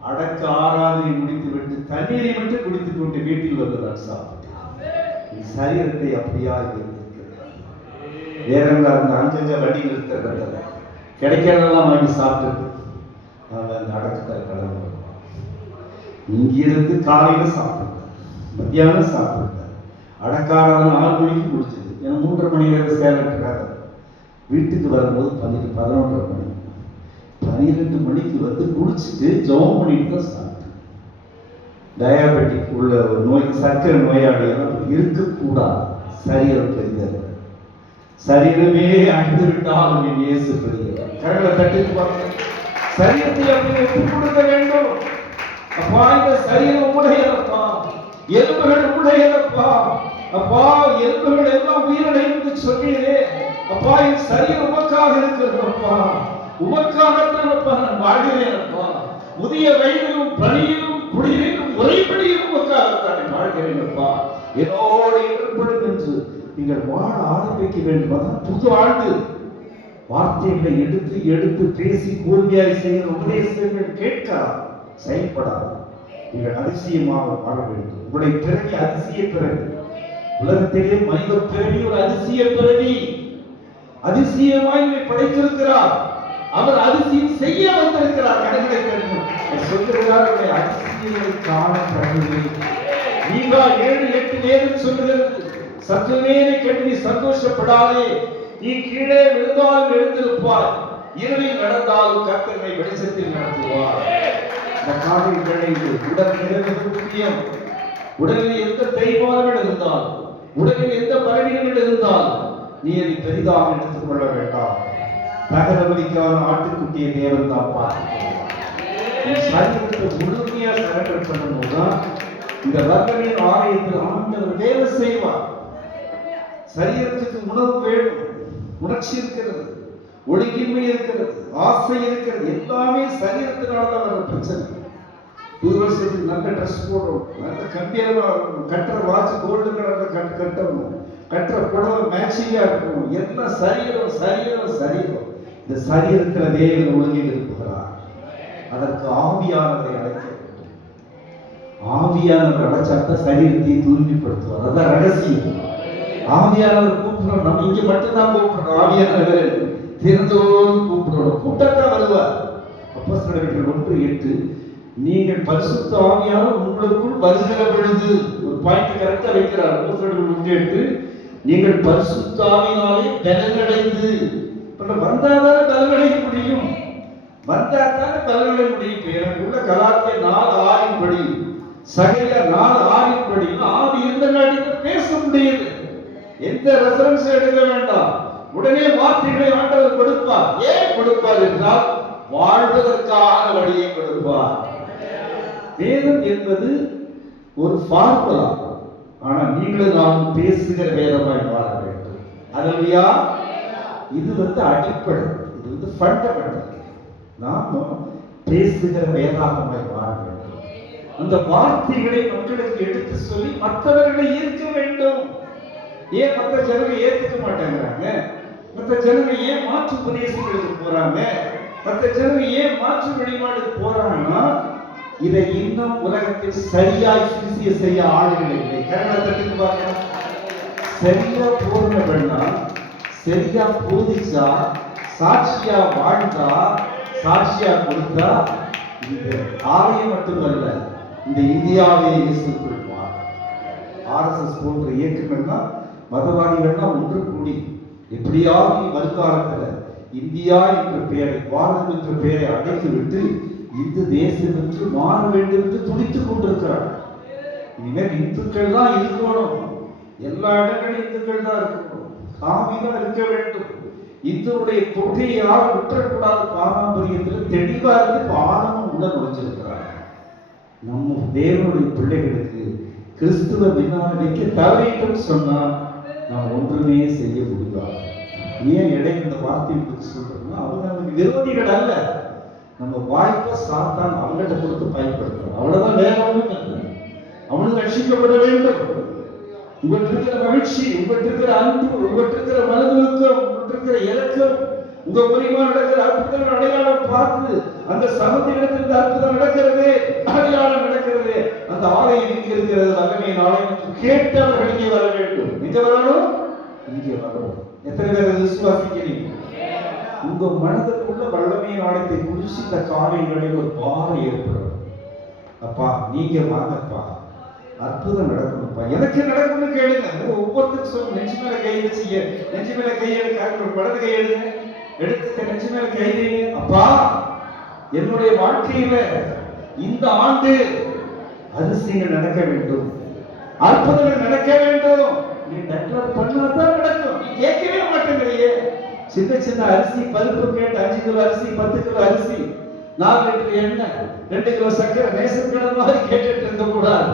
அடக்க ஆராதனை முடித்து விட்டு தண்ணீரை மட்டும் குடித்துக் கொண்டு வீட்டில் வந்து நான் சாப்பிட்டேன். சரீரத்தை அப்படியா இருக்கிறேன். வேறங்களா அந்த 5 வண்டி நிறுத்த கிடைக்கிறதெல்லாம் வாங்கி சாப்பிட்டு நாங்கள் அந்த அடக்கத்தை கிளம்புறோம். இங்கிருந்து காலையில சாப்பிட்டேன், மத்தியானம் சாப்பிட்டேன். அடக்காராதனை 4 மணிக்கு முடிச்சது. ஏன்னா 3:30 மணி வரை சேலட்டுக்காக வீட்டுக்கு வரும்போது 11:30 மணி. 12 மணிக்கு வந்து குடிச்சிட்டு ஜெபம் பண்ணிட்டு தான் சாப்பிட்டேன். டயாபெட்டிக் உள்ள ஒரு நோய், சர்க்கரை நோயாளியெல்லாம் இருக்கக்கூடாது. சரீரம் பெரியது. சரீரமே அழிந்து விட்டாலும் என் இயேசு பெரியவர். கரங்களை தட்டிட்டு பாருங்க. சரீரத்தை அப்படி ஒப்புக் கொடுக்க வேண்டும். அப்பா, இந்த சரீரம் உடையதப்பா, எலும்புகள் உடையதப்பா. அப்பா, எலும்புகள் எல்லாம் உயிரடைந்து சொன்னீரே. அப்பா, என் சரீரம் உமக்காக இருக்கிறதப்பா, உமக்காகத்தான் அப்பா நான் வாழ்கிறேன். அப்பா, புதிய வயதிலும் பணியிலும் குடியிலும் உரைப்படியும் உமக்காகத்தான் வாழ்கிறேன். அப்பா, என்னோடு ஏற்படும் என்று நீங்கள் வாழ ஆரம்பிக்க வேண்டும். அதான் புது ஆண்டு. வார்த்தைகளை எடுத்து எடுத்து பேசி கூர்மையாய் செய்கிற உபதேசங்கள் கேட்க செயல்படாது. நீங்கள் அதிசயமாக வாழ வேண்டும். உங்களுடைய பிறவி அதிசய பிறவி. உலகத்திலே மனித பிறவி ஒரு அதிசய பிறவி. அதிசயமாய் படைத்திருக்கிறார். அவர் அதிசயம் செய்ய வந்திருக்கிறார். கடவுளை சொல்லுகிறார், அதிசயங்களை காண கடவுளை. நீங்கா 7-8 நேரம் சொல்லுகிறது, சத்துவேனை கண்டு நீ சந்தோஷப்படாதே. நீ கீழே விழுந்தாலும் எழுந்திருப்பாய், இரவில் நடந்தாலும் கர்த்தரை வெளிச்சத்தில் நடத்துவார். இந்த காலை வேளையில் உடல் நிறைவது முக்கியம். உடலில் எந்த தெய்வானங்கள் இருந்தால், உடலில் எந்த பலவீனங்கள் இருந்தால் நீ அதை பெரிதாக எடுத்துக் கொள்ள வேண்டாம். தகவலிக்கான ஆட்டுக்குட்டியை தேவன் தான் பார்த்துக்கொள்வார். சரீரத்தை முழுமையா சரண்டர் பண்ணும்போதுதான் இந்த வர்ணனின் ஆலயத்தில் ஆண்டவர் வேலை செய்வார். சரீரத்துக்கு உணவு வேணும், உணர்ச்சி இருக்கிறது, ஒழுங்கின்மை இருக்கிறது, ஆசை இருக்கிறது. எல்லாமே சரீரத்தினால்தான் வர பிரச்சனை. புதுவருஷத்துக்கு நல்ல ட்ரெஸ் போடணும், நல்ல கம்பியாக கட்டுற வாட்ச் கோல்டு கலர்ல கட்டணும், கட்டுற புடவை மேட்சிங்கா இருக்கணும். எல்லாம் சரீரம் சரீரம் சரீரம். இந்த சரீரத்தில் தேவன் ஒழுங்கி இருப்புகிறார். அதற்கு ஆவியானவரை அழைக்க வேண்டும். ஆவியானவர் அழைச்சாத்தான் சரீரத்தை தூய்மைப்படுத்துவார். அதான் ரகசியம். ஆவியானவர் கூப்பிடணும். நம்ம இங்க மட்டும்தான் கூப்பிடணும். ஆவியானவர் திறந்தோடு கூப்பிடணும். கூட்டத்தான் வருவார். அப்போஸ்தலர்கள் 1:8 நீங்கள் பரிசுத்த ஆவியானவர் உங்களுக்குள் வருகிற பொழுது, ஒரு பாயிண்ட் கரெக்டா வைக்கிறார். அப்போஸ்தலர்கள் 1:8 நீங்கள் பரிசுத்த ஆவியினாலே பலனடைந்து. வந்தாதானே பலனடைய முடியும், வந்தாதானே பலனடைய முடியும். எனக்கு உள்ள கலாத்தியர் 4:6 படி, சகரியா 4:6 படி ஆவி இருந்த பேச முடியுது. எந்த ரெஃபரன்ஸ் எடுக்க வேண்டாம். உடனே வார்த்தைகளை ஆண்டவர் கொடுப்பார். ஏன் கொடுப்பார் என்றால் வாழ்வதற்கான வழியை கொடுப்பார். வேதம் என்பது ஒரு ஃபார்முலா. ஆனா நீங்களும் நாம் பேசுகிற வேதமாய் மாற வேண்டும். அல்லேலூயா. இது அடிப்படை, இது ஃபண்டமெண்டல். நாம் பேசுகிற வேதாகமாய் மாற வேண்டும். அந்த வார்த்தைகளை மக்களுக்கு எடுத்து சொல்லி மற்றவர்களை ஈர்க்க வேண்டும். ஏன் மற்ற ஜனங்க ஏத்துக்க மாட்டேங்கிறாங்க? மற்ற ஜனங்க ஏன் மாற்று உபதேசங்களுக்கு போறாங்க? மற்ற ஜனங்க ஏன் மாற்று வழிபாடுக்கு போறாங்கன்னா இதை இன்னும் உலகத்தில் சரியாய் சிகிச்சை செய்ய ஆளுகள் இல்லை. கரணத்துக்கு பார்க்கலாம். சரியா போன வேணா, சரியா போதிச்சா, சாட்சியா வாழ்ந்தா, சாட்சியா கொடுத்தா, இந்த ஆலயம் மட்டுமல்ல, இந்த இந்தியாவே இயேசுக்குள் ஆர்எஸ்எஸ் போன்ற இயக்கங்கள்லாம் மதவாதிகள்லாம் ஒன்று கூடி எப்படியாவது வருங்காலத்துல இந்தியா என்ற பெயரை, பாரதம் என்ற பெயரை அடைத்து விட்டு இந்து தேசம் என்று மாற வேண்டும் என்று துடித்துக் கொண்டிருக்கிறார். இனிமேல் இந்துக்கள் தான் இருக்கணும், எல்லா இடங்களிலும் இந்துக்கள் தான் இருக்கணும், சாமி தான் இருக்க வேண்டும், இந்துடைய கொள்கையை யாரும் விட்டுறக்கூடாது. பாரம்பரியத்தில் தெளிவா இருந்து ஆழமும் உள்ள நுழைஞ்சிருக்கிறார். நம்ம தேவனுடைய பிள்ளைகளுக்கு கிறிஸ்துவ பின்னாடிக்கு தவறிட்டு சொன்னால் நாம் ஒன்றுமே செய்ய முடியாது. ஏன் இடையே இந்த வார்த்தையை சொல்றோம்னா, அவங்க நமக்கு விரோதிகள் அல்ல, நம்ம வாய்ப்பை சாத்தான் அவங்கள்ட்ட கொடுத்து பயன்படுத்துறோம். அவ்வளவுதான், வேற ஒன்றும் இல்லை. அவனுக்கு ரட்சிக்கப்பட வேண்டும். உங்கள்கிட்ட இருக்கிற மகிழ்ச்சி, உங்கள்கிட்ட இருக்கிற அன்பு, உங்கள்கிட்ட இருக்கிற மனதுக்கம், உங்கள்கிட்ட இருக்கிற இலக்கம், உங்க மூலியமா நடக்கிற அற்புதங்கள் அடையாளம் பார்த்து அந்த சமூகத்திலிருந்து அற்புதம் நடக்கிறது, அடையாளம் நடக்கிறது, அந்த ஆலயம் இங்கே இருக்கிறது, மகனே ஆலயம் கேட்டவர்கள் இங்கே வர வேண்டும். எங்க வரணும்? இங்கே வரணும். எத்தனை பேர் விசுவாசிக்கிறீங்க? உங்க மனதுக்குள்ள வல்லமையின் ஆலயத்தை குடிச்சு இந்த காலைகளில் ஒரு பாரம் ஏற்படும். அப்பா நீங்க வாங்கப்பா, அற்புதம் நடக்கணும்ப்பா, எனக்கு நடக்கணும்னு கேளுங்க. ஒவ்வொருத்தரும் சொல்லுங்க, நெஞ்சு மேல கை வச்சு, நெஞ்சு மேல கை எடுக்க, வலது கை எடுங்க, எடுத்து நெஞ்சு மேல கை வைங்க. அப்பா என்னுடைய வாழ்க்கையில இந்த ஆண்டு அதிசயங்கள் நடக்க வேண்டும், அற்புதங்கள் நடக்க வேண்டும். நீ டெக்ளேர் பண்ணாதான் நடக்கும். நீ கேட்கவே மாட்டேங்கிறியே. சின்ன சின்ன அரிசி பருப்பு கேட்டு 5 கிலோ அரிசி, 10 கிலோ அரிசி, 4 லிட்டர் எண்ணெய், 2 கிலோ சக்கரை, நேசம் கடை மாதிரி கேட்டுட்டு இருக்க கூடாது.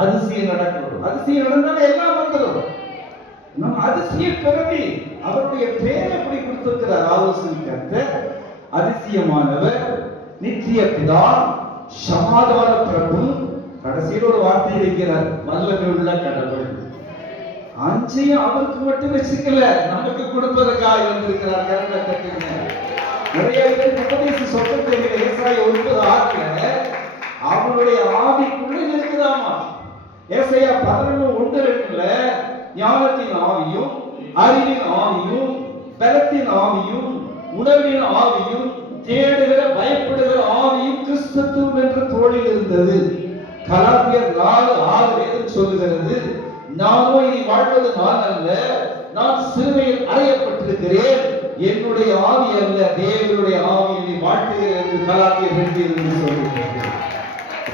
அதிசயம் நடக்கணும். அதிசயம் நடந்தாலும் எல்லாம் வந்துடும். நம்ம அதிசய பிறவி அவருடைய பேரை எப்படி கொடுத்திருக்கிறார்? ஆலோசனை அதிசயமானவர், நித்திய பிதா, சமாதான பிரபு, கடைசியில் ஒரு வார்த்தை இருக்கிறார், வல்லமை உள்ள கடவுள். அஞ்சையும் அவருக்கு மட்டும் வச்சுக்கல, நமக்கு கொடுப்பதற்காக வந்திருக்கிறார். கரெக்டா கட்டுங்க. நிறைய பேர் உபதேச சொல்ல தெரியல. ஏசாயா 9:6 அவனுடைய ஆவிக்குள்ள இருக்குதாமா. ஏசாயா 11:1-2 ஞானத்தின் ஆவியும், அறிவின் ஆவியும், பலத்தின் ஆவியும், உணர்வின் ஆவியும், தேடுகிற பயப்படுகிற ஆவியும் கிறிஸ்து என்ற தோளில் இருந்தது. கலாத்தியர் 4:6 சொல்லுகிறது, நானோ இனி வாழ்வது நான் அல்ல, நான் சிலுவையில் அறையப்பட்டிருக்கிறேன், என்னுடைய ஆவி அல்ல, தேவனுடைய ஆவி என்னை வாழ்த்துகிறது என்று கலாத்தியர் 2:2 சொல்லுகிறது.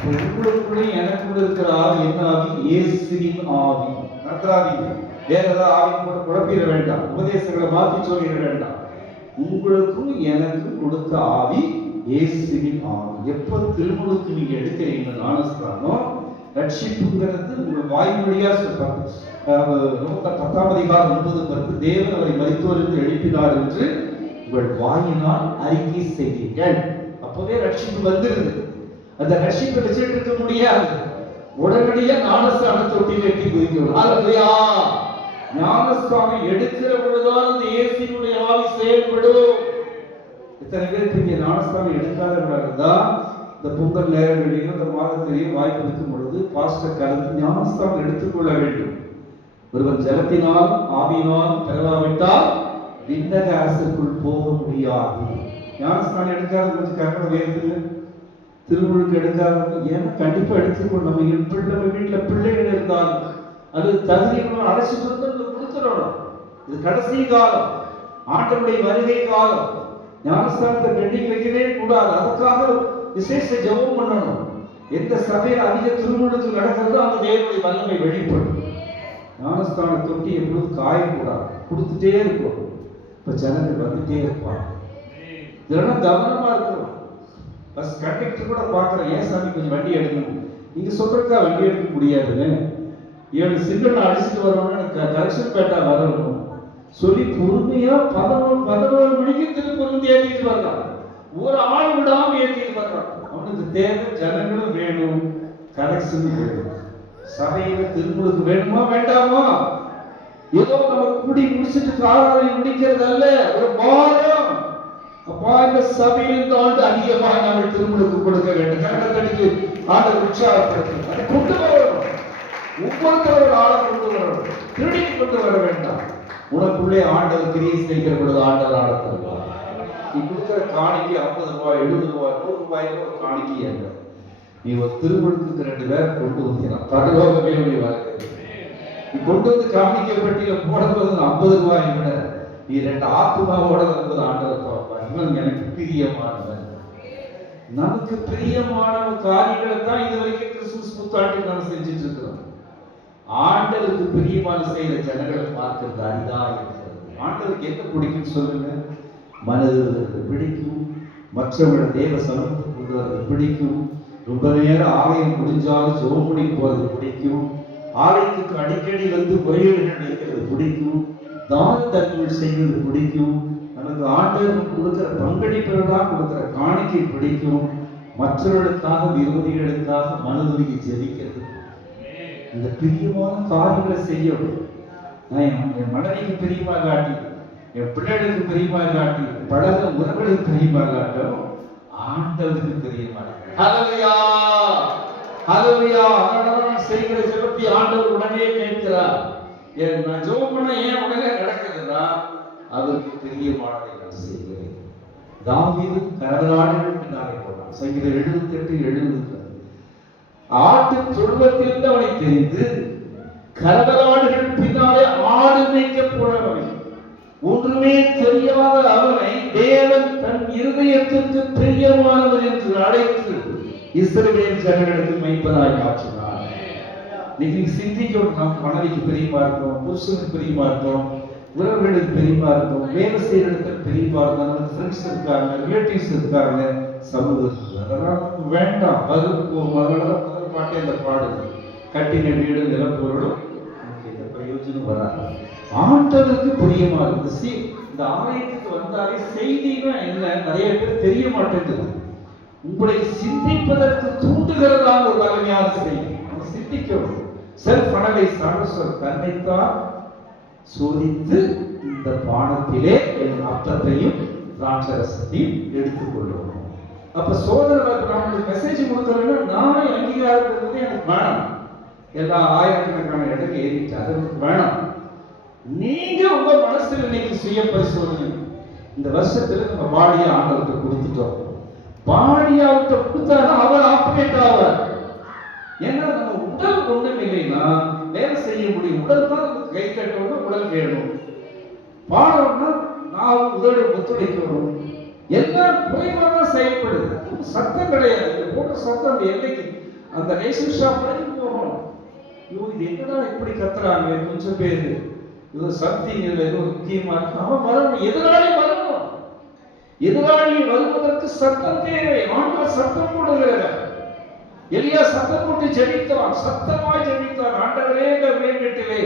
உங்களுக்குள்ளே எனக்குள்ள இருக்கிற ஆவி என்ன ஆவி? இயேசுவின் ஆவி. நன்றாவி வேற ஏதாவது ஆவி போட்டு குழப்பிட வேண்டாம், உபதேசங்களை மாற்றி சொல்லிட வேண்டாம். உங்களுக்கும் எனக்கும் கொடுத்த ஆவி இயேசுவின் ஆவி. எப்ப திருமுழுக்கு நீங்க எடுக்கிறீங்க ஞானஸ்தானம், ரட்சிப்புங்கிறது உங்கள் வாய்மொழியா சொல்றாங்க. 10:9 தேவன் அவரை மரித்தோரிலிருந்து எழுப்பினார் என்று உங்கள் வாயினால் அறிக்கை செய்வீர்கள். அப்பவே ரட்சிப்பு வந்துருது. அந்த ரட்சிப்பை வச்சுட்டு இருக்க முடியாது. உடனடியாக ஞானஸ்தான தொட்டியில் எட்டி குதிக்கணும். அல்லேலூயா. ஞானஸ்தானம் எடுக்கிற பொழுதுதான் அந்த இயேசுவினுடைய ஆவி செயல்படும். எத்தனை பேருக்கு இங்கே ஞானஸ்தானம் எடுக்காதவர்களாக இருந்தா இந்த பொங்கல் நேரங்களிலும் இந்த மாதத்திலேயும் வாய்ப்பு இருக்கும் பொழுது பாஸ்டர் கலந்து ஞானஸ்தானம் எடுத்துக்கொள்ள வேண்டும். ஒருவன் ஜலத்தினால் ஆவியினால் பெறவாவிட்டால் விண்ணக அரசுக்குள் போக முடியாது. ஞானஸ்தானம் எடுக்காத கொஞ்சம் கரெக்டாக வேறு திருமுழுக்கு எடுக்காத, ஏன்னா கண்டிப்பா எடுத்துக்கொள்ள. நம்ம வீட்டுல பிள்ளைகள் இருந்தாலும் அது தகுதிகளும் அழைச்சிட்டு வந்து கொடுத்துடணும். இது கடைசி காலம், ஆண்டவருடைய வருகை காலம். ஞானஸ்தானத்தை பெண்டிங் வைக்கவே கூடாது. அதுக்காக விசேஷ ஜெபம் பண்ணணும். எந்த சபையில் அதிக திருமுழுக்கு நடக்கிறதோ அந்த தேவனுடைய வல்லமை வெளிப்படும். ஞானஸ்தான தொட்டி எப்பொழுது காயக்கூடாது, கொடுத்துட்டே இருக்கும். இப்ப ஜனங்கள் வந்துட்டே இருப்பாங்க. இதெல்லாம் கவனமா இருக்கணும். பஸ் கண்டக்டர் கூட பார்க்குறேன், ஏன் சாமி கொஞ்சம் வண்டி எடுக்கணும், நீங்க சொல்றதுக்கா வண்டி எடுக்க முடியாதுன்னு 7 சிக்னல் அடிச்சுட்டு வரணும்னு கலெக்ஷன் பேட்டா வரணும் சொல்லி பொறுமையா 11 மணிக்கு திருப்பி ஏற்றிட்டு வர்றான். ஒரு ஆள் விடாம ஏற்றிட்டு வர்றான். அவனுக்கு தேவை ஜனங்களும் வேணும், கலெக்ஷன் வேணும். சபையில திருமுழுக்கு வேணுமா வேண்டாமா? ஏதோ நம்ம குடி முடிச்சுட்டு காலாவை முடிக்கிறது அல்ல, ஒரு பாரம். அப்பா இந்த சபையில் இந்த ஆண்டு அதிகமாக நாங்கள் திருமணத்துக்கு கொடுக்க வேண்டும். கரகத்தடிக்கு ஆண்டவர் உற்சாகப்படுத்தி அதை கொண்டு வரணும். ஒவ்வொருத்தரும் ஒரு ஆளை கொண்டு வரணும். திருடி கொண்டு வர வேண்டாம். உனக்குள்ளே ஆண்டவர் கிரியை செய்கிற பொழுது ஆண்டவர் ஆள தருவார். நீ கொடுக்கிற காணிக்கை 50 ரூபாய் 70 ரூபாய் 100 ரூபாய்க்கு ஒரு காணிக்கை அல்ல. நீ ஒரு திருமணத்துக்கு 2 பேர் கொண்டு வந்தீங்கன்னா பரலோகமே உடைய வாழ்க்கை. நீ கொண்டு வந்து காணிக்கை பெட்டியில போடும்போது 50 ரூபாயை விட நீ 2 ஆத்மாவோட வரும்போது ஆண்டவர் பார்ப்பார். இவன் எனக்கு பிரியமானவன். நமக்கு பிரியமான காரியங்களை தான் இது வரைக்கும் கிறிஸ்துமஸ் புத்தாண்டில் நாம் செஞ்சுட்டு இருக்கிறோம். ஆண்டவருக்கு பிரியமான செய்யற ஜனங்களை பார்க்கிறது அரிதா இருக்கிறது. ஆண்டவருக்கு என்ன பிடிக்கும் சொல்லுங்க? மனதிற்கு பிடிக்கும், மற்றவர்கள் தேவ சமூகத்துக்கு கொண்டு வர்றது பிடிக்கும், ரொம்ப நேரம் ஆலயம் முடிஞ்சாலும் ஜோமுடி போறது பிடிக்கும், ஆலயத்துக்கு அடிக்கடி வந்து முறையீடுகள் வைக்கிறது பிடிக்கும், தான தர்மங்கள் செய்வது பிடிக்கும், நமக்கு ஆண்டவர் கொடுக்கிற பங்களிப்புகளாக கொடுக்கிற காணிக்கை பிடிக்கும், மற்றவர்களுக்காக விரோதிகளுக்காக மனதுருகி ஜெபிக்கிறது. இந்த பிரியமான காரியங்களை செய்யணும். நான் என் மனைவிக்கு பிரியமா காட்டி, என் பிள்ளைகளுக்கு பிரியமா காட்டி, பழக உறவுகளுக்கு பிரியமா காட்டும், ஆண்டவருக்கு பிரியமா. ஹல்லேலூயா ஹல்லேலூயா. நான் செய்கிற ஜெபத்தை ஆண்டவர் உடனே கேட்கிறார். நான் ஜெபம் பண்ண ஏன் உடனே நடக்குதுன்னா அதற்கு பிரியமானதை நான் செய்கிறேன். தாவீது கரவலாடுகள் பின்னாலே போனான். சங்கீதம் 78:70. ஆட்டு தொழுவத்திலிருந்து அவனை தெரிந்து கரவலாடுகள் பின்னாலே ஆடு மேய்க்க போனவன். ஒன்றுமே தெரியாத அவனை தேவன் தன் இருதயத்திற்கு பிரியமானவர் என்று அழைத்து இஸ்ரவேல் ஜனங்களுக்கு மெய்ப்பனாய் மாற்றினார். இன்னைக்கு சிந்திக்கணும். நம் மனைவிக்கு பிரியமா இருக்கும், புருஷனுக்கு பிரியமா இருக்கும், உறவுகளுக்கு பிரியமா இருக்கும், வேலை செய்யற இடத்துல பிரியமா இருக்கும், நம்ம ஃப்ரெண்ட்ஸ் இருக்காங்க, ரிலேட்டிவ்ஸ் இருக்காங்க, சமூகத்தில். அதெல்லாம் வேண்டாம். முதல் பாட்டே அந்த பாடு கட்டின வீடு நிலப்பொருளும் எந்த பிரயோஜனம் வராது. ஆண்டவருக்கு பிரியமா இருக்கு. இந்த ஆலயத்துக்கு வந்தாலே செய்தினா என்ன நிறைய பேர் தெரிய மாட்டேங்குது. உங்களை சிந்திப்பதற்கு தூண்டுகிறதான ஒரு தலைமையான செய்தி. நம்ம சிந்திக்கணும். செல்ஃப் அனலைஸ் ஆண்டவர் தன்னைத்தான் சோதித்து இந்த பாடத்திலே என் அர்த்தத்தையும் திராட்சரசத்தையும் எடுத்துக்கொள்ளணும். அப்ப சோதனை நம்மளுக்கு மெசேஜ் கொடுக்கறதுன்னா நான் அங்கீகாரப்படுறது எனக்கு வேணாம். எல்லா ஆயிரக்கணக்கான இடத்துல ஏறிட்டு அது வேணாம். நீங்க உங்க மனசுல இன்னைக்கு சுய பரிசோதனை. இந்த வருஷத்துல நம்ம பாடியா ஆண்டவர்கிட்ட கொடுத்துட்டோம். பாடியாவிட்ட கொடுத்தாதான் அவர் ஆப்ரேட் ஆவார். ஏன்னா நம்ம உடல் ஒண்ணும் இல்லைன்னா வேலை செய்ய முடியும். உடல் தான் கை கட்டணும், உடல் வேணும். பாடணும்னா நான் உதவி ஒத்துழைக்கணும். எல்லாம் குறைவாக செயல்படுது. சத்தம் கிடையாது. போட்ட சத்தம் எல்லைக்கு அந்த ரேஷன் ஷாப் வரைக்கும் போகணும். இது என்னடா இப்படி கத்துறாங்க கொஞ்சம் பேரு, இது சம்திங் இல்லை, ஏதோ முக்கியமா இருக்கு. அவன் வரணும், எதிராளி வரணும். எதிராளி வருவதற்கு சத்தம் தேவை. ஆண்டவர் சத்தம் போடுகிறார். எலியா சத்தம் போட்டு ஜெபித்தான், சத்தமாய் ஜெபித்தான். ஆண்டவரே மேல்வீட்டிலே,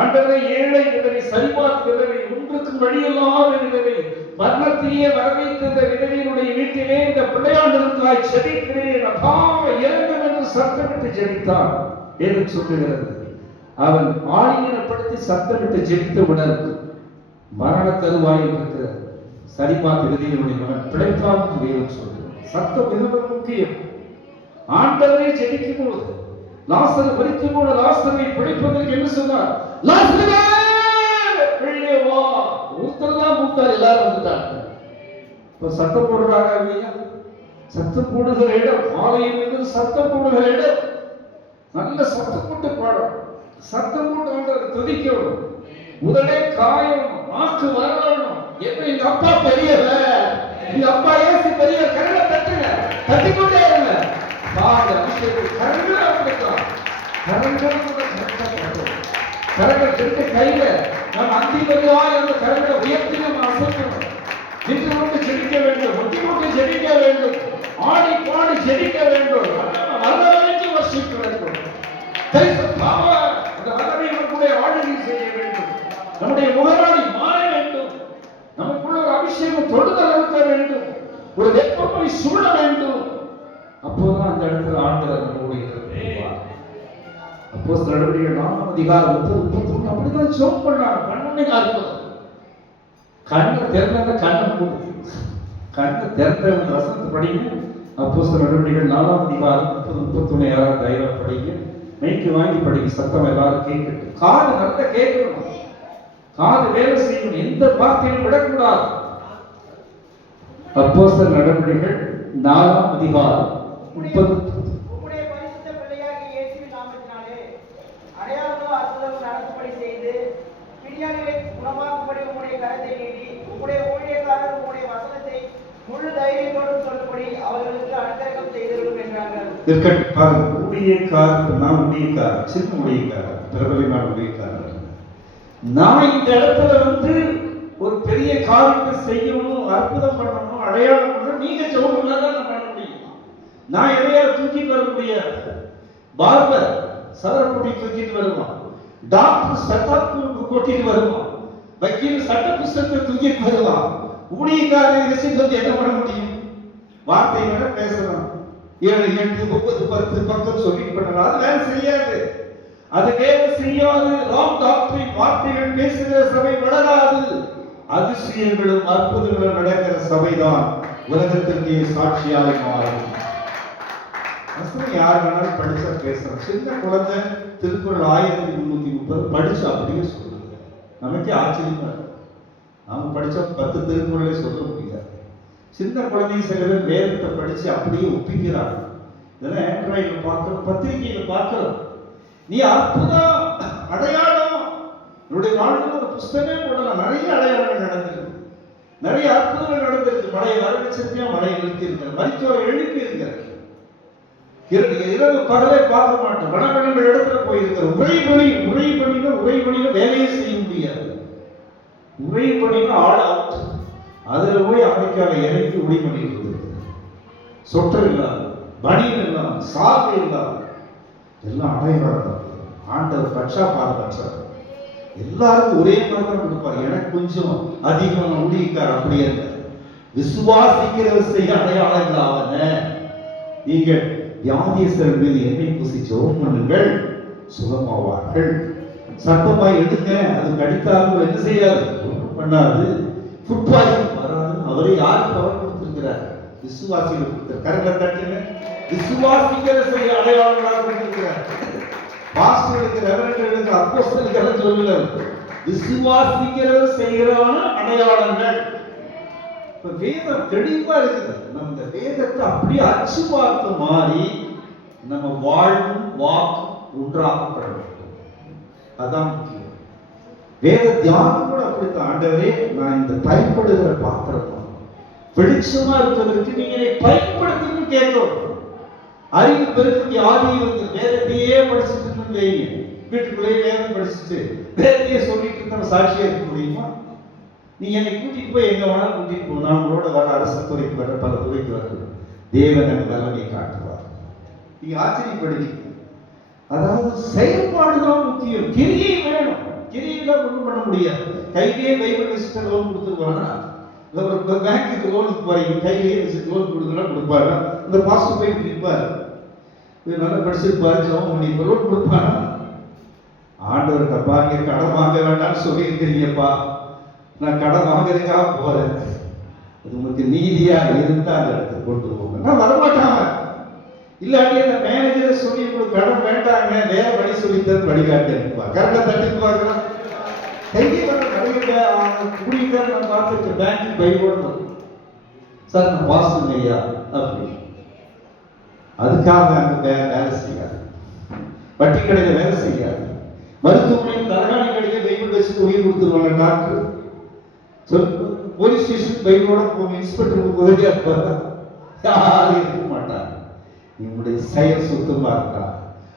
ஆண்டவரே ஏழை விதவை சரிபார்த்து விதவை, ஒன்றுக்கு வழியெல்லாம் விதவை, மரணத்தையே வரவைத்த இந்த விதவையினுடைய வீட்டிலே இந்த பிள்ளையாண்டவருக்காய் ஜெபிக்கிறேன், அப்பா இறங்கும் என்று சத்தமிட்டு ஜெபித்தான் என்று சொல்லுகிறது. அவன் ஆலிங்கனப்படுத்தி சத்தமிட்டு ஜெபித்தவுடன் மரண தருவாயில் இருக்கிற சரிபார்த்து விதவையினுடைய மகன் பிழைத்தான் என்று சொல்லுகிறது. சத்தம் மிகவும் முக்கியம். ஆண்டவரை ஜெபிக்கும் போது லாசர் மரிக்கும் போது லாசரை பிடிப்பதற்கு என்ன சொன்னார்? லாசரே வெளியே வா. ஒருத்தர் தான் கூப்பிட்டார், எல்லாரும் வந்துட்டாங்க. இப்ப சத்தம் போடுறாங்க இல்லையா? சத்தம் போடுகிற இடம் ஆலயம் என்பது சத்தம் போடுகிற இடம். நல்ல சத்தம் போட்டு பாடும், சத்தம் போட்டு ஆண்டவர் துதிக்கணும். உடனே காயம், நாக்கு வரணும். என்ன எங்க அப்பா பெரியவர், எங்க அப்பா ஏசி பெரிய கரங்களை தட்டுங்க, தட்டிக்கொண்டே இருங்க. கரங்கள் எடுத்து கையில நம்ம அந்திமதியாய் அந்த கரங்களை உயர்த்தி நம்ம அசைக்கணும். நின்று கொண்டு ஜெபிக்க வேண்டும், முட்டி கொண்டு ஜெபிக்க வேண்டும், ஆடி பாடி ஜெபிக்க வேண்டும். வல்லமைக்கு வர்ஷிக்க வேண்டும். அந்த வல்லமைகளுடைய ஆளுகை செய்ய வேண்டும். நம்முடைய முகராணி மாற வேண்டும். நமக்குள்ள ஒரு அபிஷேகம் தொடுதல் இருக்க வேண்டும். ஒரு வெப்பமை சூழ வேண்டும். அப்போதான் அந்த இடத்துல ஆண்டவர் நம்முடைய அப்போஸ்தலர் 4 அதிகாரம் 30-31 அப்படிதான் ஜெபம் பண்ணாங்க. கண்மணியா இருப்பது கண்ணை திறந்த கண்ணை மூடு. கண்ணை திறந்த வசனத்தை படிங்க. அப்போஸ்தலர் நடவடிக்கைகள் 4ஆம் அதிகாரம் 30-31 படிங்க. மைக்கு வாங்கி படிங்க, சத்தம் எல்லாரும் கேட்கட்டும். காது நல்லா கேட்கணும், காது வேலை செய்யணும், எந்த வார்த்தையும் விடக்கூடாது. அப்போஸ்தலர் நடவடிக்கைகள் 4ஆம் அதிகாரம் 30. உம்முடைய பரிசுத்த பிள்ளையாகிய இயேசுவின் நாமத்தினாலே அடையாளங்களும் அற்புதங்களும் நடக்கும்படி செய்து பிணியாளிகளை குணமாக்கும்படி உம்முடைய கரத்தை நீட்டி உம்முடைய ஊழியக்காரர் உம்முடைய வசனத்தை முழு தைரியத்தோடு சொல்லும்படி அவர்களுக்கு அனுக்கிரகம் செய்திருக்கும் என்றார்கள். இருக்கட்டும் பாருங்க, ஊழியக்காரர், நான் ஊழியக்காரர், சின்ன ஊழியக்காரர், பிரபலமான ஊழியக்காரர். நான் இந்த இடத்துல வந்து ஒரு பெரிய காரியத்தை செய்யணும், அற்புதம் பண்ணணும், அடையாளம் பண்ணணும், நீங்க ஜெபம் பண்ணாதான் நான் பண்ண முடியும். நான் எதையா தூக்கிட்டு வர முடியாது. பார்பர் சரக்குடி தூக்கிட்டு வருவான், டாக்டர் சட்டாப்பு கொட்டிட்டு வருவான், வக்கீல் சட்ட புஸ்தகத்தை தூக்கிட்டு வருவான். ஊழியக்காரர் ரசித்து வந்து என்ன பண்ண முடியும்? வார்த்தைகளை பேசலாம், 7, 8, 30, 10 பக்கம் சொல்லிட்டு பண்ணலாம். அது வேலை செய்யாது, அது வேலை செய்யாது. ராம் டாக்டரின் வார்த்தைகள் பேசுகிற சபை வளராது. அதிசயங்களும் அற்புதங்களும் நடக்கிற சபைதான் உலகத்திற்கு சாட்சியாக மாறும். வசனம் யார் வேணாலும் படிச்சா பேசுறோம். சின்ன குழந்தை திருக்குறள் 1330 படிச்சு அப்படியே சொல்லுங்க, நமக்கே ஆச்சரியமா இருக்கு. நாம படிச்சா 10 திருக்குறளை சொல்ல முடியாது. சின்ன குழந்தைங்க சில பேர் வேதத்தை படிச்சு அப்படியே ஒப்பிக்கிறாங்க. இதெல்லாம் ஆண்ட்ராய்டுல பார்க்கிறோம், பத்திரிகையில பார்க்கிறோம். நீ அற்புதம் அடையாளம், என்னுடைய வாழ்க்கையில் ஒரு புஸ்தகமே போடலாம். நிறைய அடையாளங்கள் நடந்திருக்கு, நிறைய அற்புதங்கள் நடந்திருக்கு. மழையை வரவச்சிருக்கேன், மழையை நிறுத்தி இருக்கிறேன், மருத்துவரை எழுப்பி இருக்கிறேன். இரவு பகலை பார்க்க மாட்டோம், வனவனங்கள் இடத்துல போயிருக்கிற உரைபணியில வேலையை செய்ய முடியாது. உரைபணியில ஆள் அவுட். அதுல போய் அமெரிக்காவில் இறங்கி உரை பண்ணிட்டு சொட்டர் இல்லாத, பனியன் இல்லாத, சார்பு இல்லாத, எல்லாம் அடையாளம். ஆண்டவர் பட்சா பாரபட்சா எல்லாருக்கும் ஒரே மாதிரி தான் கொடுப்பார். எனக்கு கொஞ்சம் அதிகம் ஊழியக்கார் அப்படியே இல்லை. விசுவாசிக்கிறவர் செய்ய அடையாளங்கள் ஆவன. நீங்கள் வியாதியஸ்தர்கள் மீது எண்ணெய் பூசி ஜெபம் பண்ணுங்கள், சுகமாவார்கள். சட்டமாய் எடுங்க, அது கடித்தாலும் என்ன செய்யாது, ஒன்றும் பண்ணாது. ஃபுட் பாய்சன் வராது. அவரை யாருக்கு அவர் கொடுத்திருக்கிறார்? விசுவாசிகள் கொடுத்தார். கரங்களை தட்டுங்க. விசுவாசிக்கிற செய்ய அடையாளங்களாக கொடுத்திருக்கிறார். பாஸ்டர்களுக்கு, ரெவரண்டுகளுக்கு, அப்போஸ்தலர்களுக்கு சொல்லல, விசுவாசிக்கிறவர் செய்கிறான அடையாளங்கள். இப்ப வேதம் தெளிவா இருக்குது. நம்ம இந்த வேதத்தை அப்படியே அச்சு பார்த்து மாறி நம்ம வாழ்வும் வாக்கும் ஒன்றாக்கப்பட வேண்டும். அதான் முக்கியம். வேத தியானம் கூட அப்படித்தான். ஆண்டவரே, நான் இந்த பயன்படுகிற பாத்திரம் வெளிச்சமா இருக்கிறதுக்கு நீங்க என்னை பயன்படுத்துன்னு கேட்கணும். அறிவு பெருக்கு ஆதி வந்து வேதத்தையே படிச்சுட்டு இருந்து வைங்க. வீட்டுக்குள்ளேயே வேதம் படிச்சுட்டு வேதத்தையே சொல்லிட்டு இருந்த சாட்சியா இருக்க முடியுமா? நீங்க என்னை கூட்டிட்டு போய் எங்க வேணாலும் கூட்டிட்டு போகணும். நம்மளோட வர அரசு துறைக்கு வர, பல துறைக்கு வர தேவன் எனக்கு வல்லமையை காட்டுவார். நீங்க ஆச்சரியப்படுவீங்க. அதாவது செயல்பாடுதான் முக்கியம். கிரியை வேணும். கிரியைதான் ஒன்றும் பண்ண முடியாது. கையிலேயே பைபிள் வச்சுட்டு லோன் கொடுத்துருவானா? ஒரு பேங்க்குக்கு லோனுக்கு போறீங்க, கையிலேயே வச்சுட்டு லோன் கொடுக்கலாம் கொடுப்பாரு. இந்த பாஸ்டர் போய் நிற்பாரு, நல்லா படிச்சிருப்பாரு, ஜெபம் பண்ணி லோன் கொடுப்பானா? ஆண்டவருக்கு அப்பா நீங்க கடன் வாங்க வேண்டாம்னு சொல்லி இருக்கிறீங்கப்பா, நான் கடன் வாங்குறதுக்காக போறேன், அது உங்களுக்கு நீதியா இருந்தா அந்த இடத்துக்கு கொண்டு போங்க. நான் வரமாட்டாங்க. இல்லாட்டி அந்த மேனேஜரை சொல்லி உங்களுக்கு கடன் வேண்டாங்க, வேற வழி சொல்லித்தர வழிகாட்டு இருப்பா. கரெக்டா தட்டி பார்க்கலாம். கையே வர வழிகிட்ட குடிக்கிற நான் பார்த்துருக்கேன். பேங்க் பைபோடு சார் நான் பாஸ்டர் ஐயா அப்படி. அதுக்காக அங்க வேலை செய்யாது, வட்டி கடையில வேலை செய்யாது, மருத்துவமனையில் தரகாணி கடையில பைபிள் வச்சுட்டு உயிர் கொடுத்துருவாங்க டாக்டர். போலீஸ் ஸ்டேஷன் பைபிளோட இன்ஸ்பெக்டருக்கு உதவியா இருப்பாங்க, யாரும் இருக்க மாட்டாங்க. உன்னுடைய செயல் சுத்தமா இருந்தா,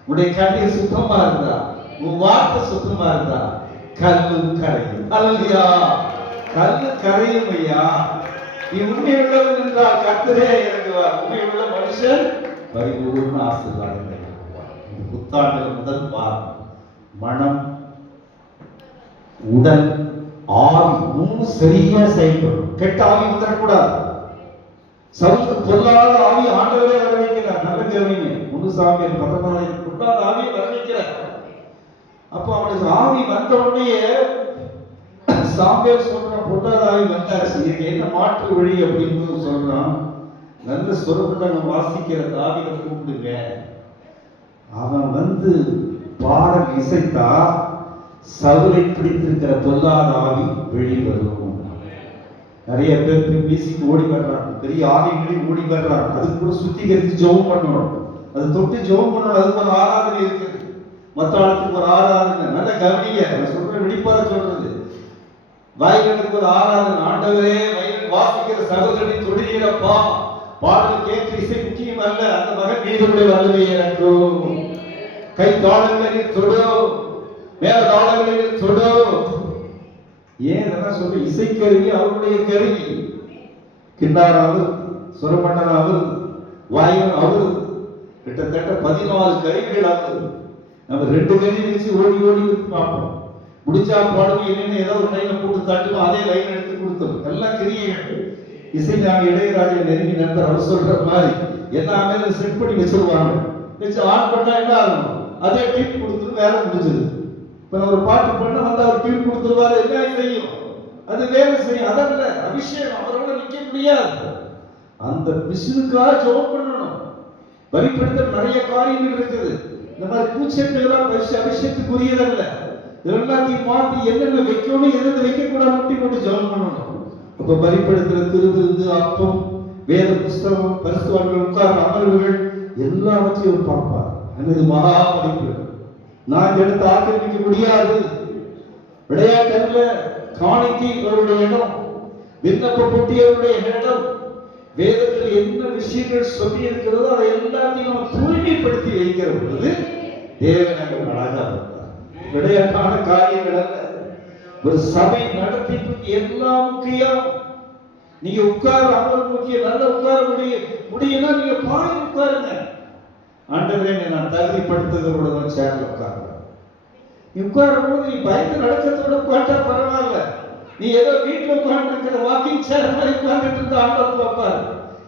உன்னுடைய கண்ணீர் சுத்தமா இருந்தா, உன் வார்த்தை சுத்தமா இருந்தா கல்லும் கரையும். அல்லையா, கல்லு கரையும் ஐயா. நீ உண்மை உள்ளவன் என்றால் கர்த்தரே இறங்குவார். உண்மை உள்ள மனுஷன் பரிபூர்ண ஆசீர்வாதங்களை கொடுப்பார். இந்த புத்தாண்டு முதல் பாரம் மனம், உடல், ஆவி மூணு சரியா செயல்படும். கெட்ட ஆவி வந்துடக்கூடாது. சவுக்கு பொல்லாத ஆவி ஆண்டவரே வரவேற்கிறார். நல்ல கவனிங்க. 1 சாமுவேல் 19 பொல்லாத ஆவியை வரவேற்கிறார். அப்ப அவனுக்கு ஆவி வந்த உடனே சாம்பியர் சொல்றான், பொல்லாதாவி வந்தாச்சு, இதுக்கு என்ன மாற்று வழி அப்படின்னு சொல்றான். நல்ல சொரப்பட்டாங்க வாசிக்கிற தாவியை கூப்பிடுங்க. அவன் வந்து பாடல் இசைத்தா சவுலை பிடித்திருக்கிற பொல்லாதாவி வெளிவரும். நிறைய பேர் மியூசிக் ஓடி வர்றாங்க, பெரிய ஆலயங்களையும் ஓடி வர்றாங்க. அதுக்கு கூட சுத்திகரித்து ஜெபம் பண்ணணும், அது தொட்டு ஜெபம் பண்ணணும். அதுக்கு ஒரு ஆராதனை இருக்குது, மற்ற ஆளுக்கு ஒரு ஆராதனை. நல்ல கவனிங்க, நான் சொல்ற வெளிப்பாட சொல்றது. வயலுக்கு ஒரு ஆராதனை. ஆண்டவரே, வயல் வாசிக்கிற சகோதரனை தொடுகிறப்பா, பாடல் கேட்டு இசை முக்கியம் அல்ல, அந்த மகன் மீதுடைய வல்லமையை இறக்கும். கை தாளங்களை தொடு, மேல தாளங்களை தொடு. ஏன் இதெல்லாம் சொல்லி? இசைக்கருவி அவருடைய கருவி. கிண்டாராவது, சுரமண்டலாவது, வாயு அவர், கிட்டத்தட்ட 14 கருவிகள் ஆகுது. நம்ம 2 கருவி வச்சு ஓடி ஓடி பார்ப்போம். முடிச்சா பாடுவோம், என்னென்ன ஏதோ ஒரு லைனை போட்டு தட்டுவோம், அதே லைன் எடுத்து கொடுத்தோம். எல்லாம் கிரியைகள். இசை நாங்கள் இளையராஜா நெருங்கி நண்பர் அவர் சொல்ற மாதிரி எல்லாமே செட் பண்ணி வச்சிருவாங்க. வச்சு ஆன் பண்ணா என்ன ஆகணும்? அதே டியூன் கொடுத்துட்டு வேலை முடிஞ்சது. இப்ப ஒரு பாட்டு பண்ண வந்து அவர் டியூன் கொடுத்துருவாரு, என்ன செய்யும்? அது வேலை செய்யும். அதல்ல அபிஷேகம், அவரோட நிக்க முடியாது. அந்த மிஷினுக்காக ஜெபம் பண்ணணும். வழிபடுத்த நிறைய காரியங்கள் இருக்குது. இந்த மாதிரி பூச்செண்டுகளாம் அபிஷேகத்துக்குரியதல்ல. எல்லாத்தையும் மாற்றி என்னென்ன வைக்கணும், எதென்ன வைக்க கூடாது முட்டி போட்டு ஜெபம் பண்ணணும். அப்ப பலிப்படுத்துற திருவிருந்து, அப்பம், வேத புஸ்தகம், பரிசுத்தவான்கள் உட்கார்ந்த அமர்வுகள் எல்லாவற்றையும் பார்ப்பார். எனது மகா படிப்பு நான் எடுத்து ஆக்கிரமிக்க முடியாது. விளையாட்டல்ல, காணிக்கை அவருடைய இடம், விண்ணப்ப பொட்டியவருடைய இடம். வேதத்தில் என்ன விஷயங்கள் சொல்லி இருக்கிறதோ அதை எல்லாத்தையும் நம்ம தூய்மைப்படுத்தி வைக்கிற பொழுது தேவன் அழகா இருப்பார். விளையாட்டான காரியங்கள் அல்ல. ஒரு சபை நடத்திட்டு எல்லாம் முக்கியம். நீங்க உட்கார அமர் முக்கியம். நல்ல உட்கார முடியும்னா நீங்க பாடி உட்காருங்க. ஆண்டவரே, நான் தகுதிப்படுத்துகிறதோட சேர்ந்து உட்காருங்க. நீ உட்காரும் போது நீ பயந்து நடக்கிறதோட உட்காட்டா பரவாயில்ல. நீ ஏதோ வீட்டில் உட்கார்ந்து இருக்கிற வாக்கிங் சேர் மாதிரி உட்கார்ந்துட்டு இருந்த ஆண்டவர் பார்ப்பார்.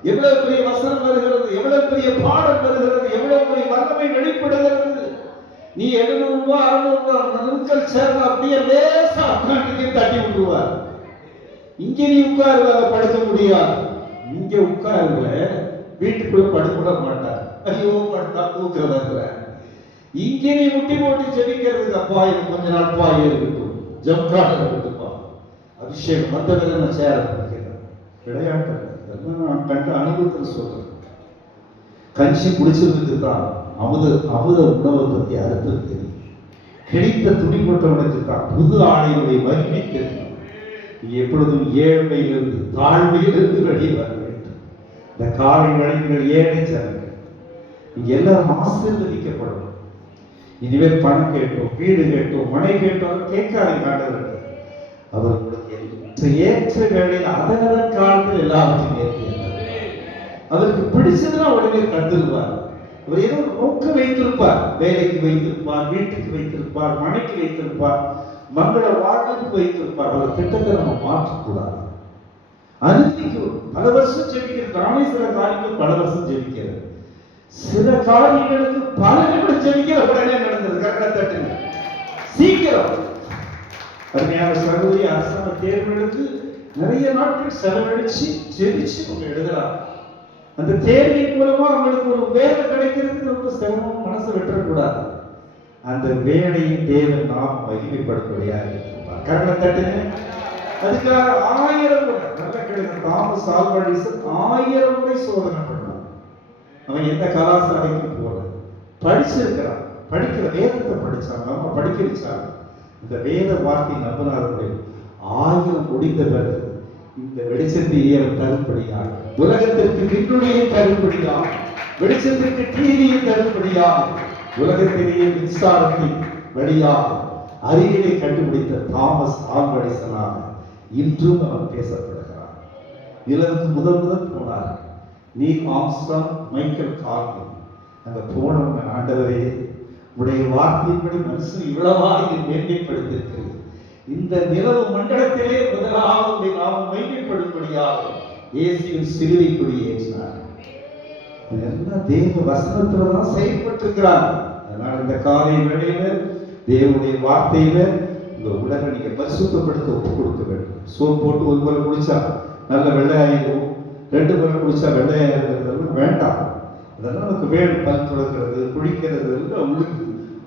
எவ்வளவு பெரிய வசனம் வருகிறது, எவ்வளவு பெரிய பாடம் வருகிறது, எவ்வளவு பெரிய வல்லமை வெளிப்படுகிறது. நீ 700 ரூபாய் 600 ரூபாய் நுண்கல் சேர்ந்து அப்படியே லேசா உட்காந்து தட்டி விட்டுருவார். இங்க நீ உட்காருவ, படுக்க முடியாது. இங்க உட்காருவ, வீட்டுக்குள்ள படுக்க மாட்டார். ஐயோ படுத்தா தூக்குறதில்ல. இங்க நீ முட்டி போட்டு ஜெபிக்கிறதுக்கு, அப்பா எனக்கு கொஞ்ச நாள் பாய் இருக்கட்டும், ஜம்காட இருக்கட்டும்பா, அபிஷேகம் வந்தவரை நான் சேர படிக்கிறேன். விளையாட்டு இதெல்லாம் நான் கண்ட அனுபவத்தில் சொல்றேன். கஞ்சி குடிச்சதுக்கு தான் அமுத உணவை பற்றி அர்த்தம் தெரியும். கிடைத்த துணிப்பட்டவனுக்கு தான் புது ஆடையுடைய மகிமை தெரியும். எப்பொழுதும் ஏழ்மையிலிருந்து தாழ்மையிலிருந்து வெளியே வர வேண்டும். இந்த காலை வழிகள் ஏழை ஜனங்கள் இங்க எல்லாரும் ஆசீர்வதிக்கப்படும். இனிமேல் பணம் கேட்டோம், வீடு கேட்டோம், மனை கேட்டோம் கேட்காதீங்க. ஆண்டவர் அவர்களுக்கு ஏற்ற வேளையில் அதனதன் காலத்தில் எல்லாவற்றையும் ஏற்றினார். அவருக்கு பிடிச்சதுன்னா உடனே தந்துருவார். அவர் ஏதோ நோக்க வைத்திருப்பார். வேலைக்கு வைத்திருப்பார், வீட்டுக்கு வைத்திருப்பார், மனைக்கு வைத்திருப்பார், மங்கள வாழ்வுக்கு வைத்திருப்பார். அவர் திட்டத்தை நம்ம மாற்றக்கூடாது. அனுமதிக்கு பல வருஷம் ஜெபிக்கிறது. நானே சில காரியங்கள் பல வருஷம் ஜெபிக்கிறது. சில காரியங்களுக்கு பல நிமிடம் ஜெபிக்கிற உடனே நடந்தது. கரெக்டா தட்டுங்க சீக்கிரம். அருமையான சகோதரி, அரசாங்க தேர்வுகளுக்கு நிறைய நாட்கள் செலவழிச்சு ஜெபிச்சு அவங்க எழுதலாம். அந்த தேர்வின் மூலமா அவங்களுக்கு ஒரு வேலை கிடைக்கிறது ரொம்ப சிரமம். மனசு வெட்டக்கூடாது. அந்த வேலையின் தேவன் நாம் மகிமைப்படுத்தலையா இருப்பார். கரெக்டா தட்டுங்க. அதுக்காக 1000 முறை நல்ல கிடைக்கும். தாமஸ் ஆல்வா எடிசன் 1000 முறை சோதனை பண்ணான். அவன் எந்த கலாசாலைக்கு போல படிச்சிருக்கிறான். படிக்கிற வேதத்தை படிச்சாங்க, அவங்க படிக்க வச்சாங்க. இந்த வேத வார்த்தை நம்பினார்கள். 1000 முடிந்த பிறகு இந்த வெளிச்சத்தையே தரும்படியாக, உலகத்திற்கு விண்ணுடைய தரும்படியாக, வெளிச்சத்திற்கு டிவியை தரும்படியாக, உலகத்திலேயே மின்சாரத்தின் வழியாக அறிவியலை கண்டுபிடித்த தாமஸ் ஆல்வா எடிசனாக இன்றும் அவர் பேசப்படுகிறார். நிலவுக்கு முதல் போனார் நீல் ஆம்ஸ்ட்ராங், மைக்கேல் கார்லின். அங்க போனவங்க, ஆண்டவரே உடைய வார்த்தையின்படி மனுஷன் இவ்வளவா இது மேன்மைப்படுத்திருக்கிறது. இந்த நிலவு மண்டலத்திலே முதலாவது நாம் மைமைப்படும்படியாக இயேசுவின் சிலுவை கொடி ஏற்றினார். இதெல்லாம் தேவ வசனத்துலதான் செயல்பட்டிருக்கிறார். அதனால இந்த காலை வேளையில தேவனுடைய வார்த்தையில உங்க உடலை நீங்க பரிசுத்தப்படுத்த ஒப்பு கொடுக்க வேண்டும். சோப் போட்டு ஒரு முறை குடிச்சா நல்ல வெள்ளையாயிரும், 2 முறை குடிச்சா வெள்ளையாயிருக்கிறதெல்லாம் வேண்டாம். அதெல்லாம் நமக்கு வேணும். பல் துளக்கிறது, குளிக்கிறது எல்லாம் உங்களுக்கு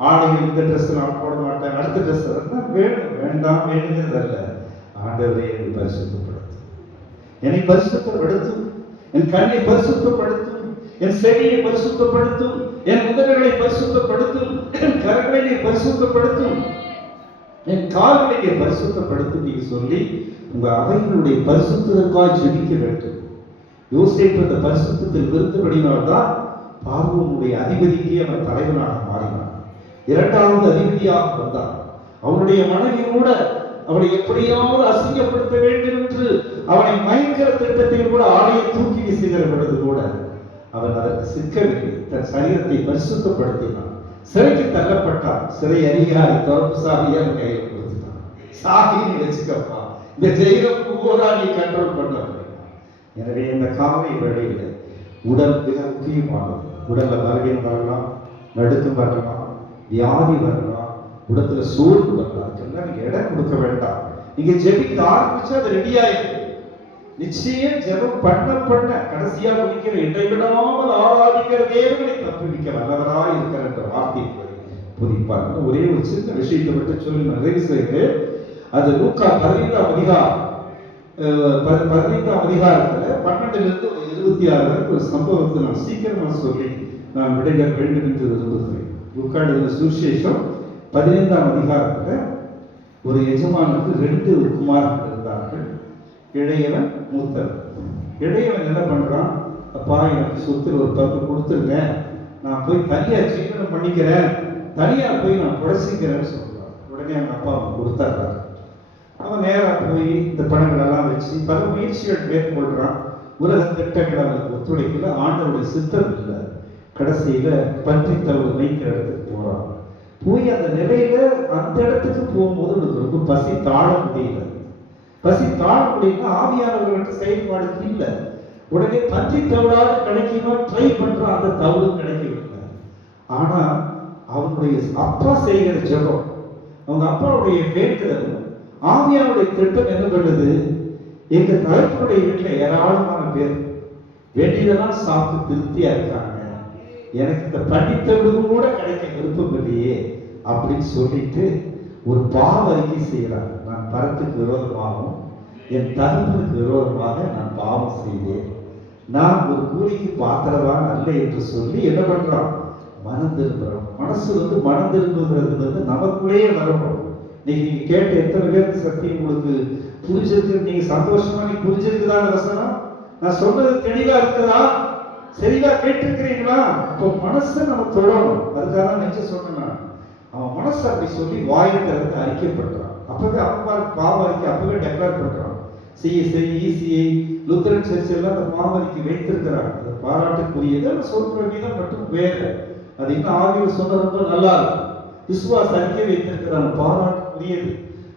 ஆடைகள், இந்த ட்ரெஸ் நான் போட மாட்டேன், அடுத்த ட்ரெஸ் அதெல்லாம் வேணும். வேண்டாம் வேணுங்கிறது அல்ல. ஆண்டவரே என்னை பரிசுத்தப்படுத்தும், என்னை பரிசுத்தப்படுத்தும், என் கண்ணை பரிசுத்தப்படுத்தும், என் செவியை பரிசுத்தப்படுத்தும், என் உதடுகளை பரிசுத்தப்படுத்தும், என் கரங்களை பரிசுத்தப்படுத்தும், என் கால்களை பரிசுத்தப்படுத்தும் நீங்க சொல்லி உங்க அவைகளுடைய பரிசுத்தத்திற்காக ஜெபிக்க வேண்டும். யோசேப்பு அந்த பரிசுத்தத்தில் விருந்தபடினால்தான் பார்வோனுடைய அதிபதிக்கு அவன் தலைவனாக மாறினான். 2வது அதிபதியாக வந்தான். அவனுடைய மனைவி கூட அவனை எப்படியாவது அசிங்கப்படுத்த வேண்டும் என்று அவனை மயக்கிற திட்டத்தில் கூட ஆடையை தூக்கி வீசுகிற பொழுது கூட அவன் அதற்கு சிக்கவில்லை. தன் சரீரத்தை பரிசுத்தப்படுத்தினான். சிறைக்கு தள்ளப்பட்டான். சிறை அதிகாரி தொடர்பு சாவியை அவன் கையில் கொடுத்துட்டான். சாவின்னு வச்சுக்கப்பா, இந்த ஜெயிலம் பூரா நீ கண்ட்ரோல் பண்ண. எனவே இந்த காலை வேளையில் உடல் மிக முக்கியமானது. உடல்ல பலவீனம் வரலாம், நடுக்கம் வரலாம், வியாதி வரலாம், உடத்துல சோர்வு வரலாம். அதுக்கெல்லாம் நீங்க இடம் கொடுக்க வேண்டாம். நீங்க ஜெபிக்க ஆரம்பிச்சா அது ரெடி ஆயிடும். நிச்சயம் ஜெபம் பண்ண கடைசியா முடிக்கிற இடைவிடாமல் ஆராதிக்கிற தேவனை தப்புவிக்க வல்லவராய் இருக்கிற என்ற வார்த்தை புதிப்பாங்க. ஒரே ஒரு சின்ன விஷயத்தை மட்டும் சொல்லி நிறைவு செய்து, அது லூக்கா 15ஆம் அதிகாரம் 15ஆம் அதிகாரத்துல 12லிருந்து 26 வரைக்கும் ஒரு சம்பவத்தை நான் சீக்கிரமா சொல்லி நான் விடைபெற வேண்டும் என்று விரும்புகிறேன். லூக்கா சுவிசேஷம் 15ஆம் அதிகாரத்துல ஒரு எஜமானுக்கு 2 குமாரர்கள் இருந்தார்கள். இளையவன், மூத்தவன். இளையவன் என்ன பண்றான், அப்பா எனக்கு சொத்துல ஒரு பங்கு கொடுத்துருங்க, நான் போய் தனியா ஜீவனம் பண்ணிக்கிறேன், தனியா போய் நான் புடசிக்கிறேன்னு சொல்றான். உடனே அவங்க அப்பா அவன் கொடுத்தாரு. அவன் நேரா போய் இந்த பணங்கள் எல்லாம் வச்சு பல முயற்சிகள் மேற்கொள்றான். உலக திட்டங்கள் அவனுக்கு ஒத்துழைக்கல, ஆண்டவருடைய சித்தம் இல்லை. கடைசியில பன்றி தவிர வைக்கிற இடத்துக்கு போறான். போய் அந்த நிலையில அந்த இடத்துக்கு போகும்போது அவனுக்கு ரொம்ப பசி தாழ முடியல. பசி தாழ முடியும்னா ஆவியானவர்கள்ட்ட செயல்பாடு இல்லை. உடனே பன்றி தவிடாது கிடைக்குமா ட்ரை பண்றான், அந்த தவிடு கிடைக்கவில்லை. ஆனா அவனுடைய அப்பா செய்கிற ஜெபம், அவங்க அப்பாவுடைய வேண்டுதல், ஆவியானுடைய திட்டம் என்ன பண்ணுது, எங்க தகப்பனுடைய வீட்டுல ஏராளமான பேர் வேண்டியதெல்லாம் சாப்பிட்டு திருப்தியா இருக்காங்க, எனக்கு இந்த பண்டித்தவிடு கூட கிடைக்க விருப்பம் இல்லையே அப்படின்னு சொல்லிட்டு ஒரு பாவ அறிக்கை செய்யறாங்க. நான் பரத்துக்கு விரோதமாகவும் என் தகப்பனுக்கு விரோதமாக நான் பாவம் செய்தேன், நான் ஒரு கூலிக்கு பாத்திரவான் அல்ல என்று சொல்லி என்ன பண்றான், மனம் திரும்புறோம். மனசு மனம் திரும்புகிறது நமக்குள்ளேயே வரணும். நீங்க கேட்ட எத்தனை பேருக்கு சக்தி உங்களுக்கு புரிஞ்சிருக்கு, நீங்க சந்தோஷமா நீ புரிஞ்சிருக்குதா வசனம், நான் சொன்னது தெளிவா இருக்குதா, சரியா கேட்டிருக்கிறீங்களா? அப்போ மனசை நம்ம தொடரணும். அதுக்காக நெஞ்ச சொன்னேன். அவன் மனசு அப்படி சொல்லி வாயை திறந்து அறிக்கைப்படுறான். அப்பவே அப்பா பாவ அறிக்கை அப்பவே டெக்ளேர் பண்றான். சிஎஸ்ஐ, இசிஐ, லுத்தரன் சர்ச் எல்லாம் அந்த பாவ அறிக்கை வைத்திருக்கிறாங்க. அது பாராட்டுக்குரியது. சொல்ற விதம் மட்டும் வேறு. அது இன்னும் ஆவியில் சொன்ன ரொம்ப நல்லா இருக்கும். விசுவாச அறிக்கை வைத்திருக்கிறாங்க, பாராட்டுக்குரியது.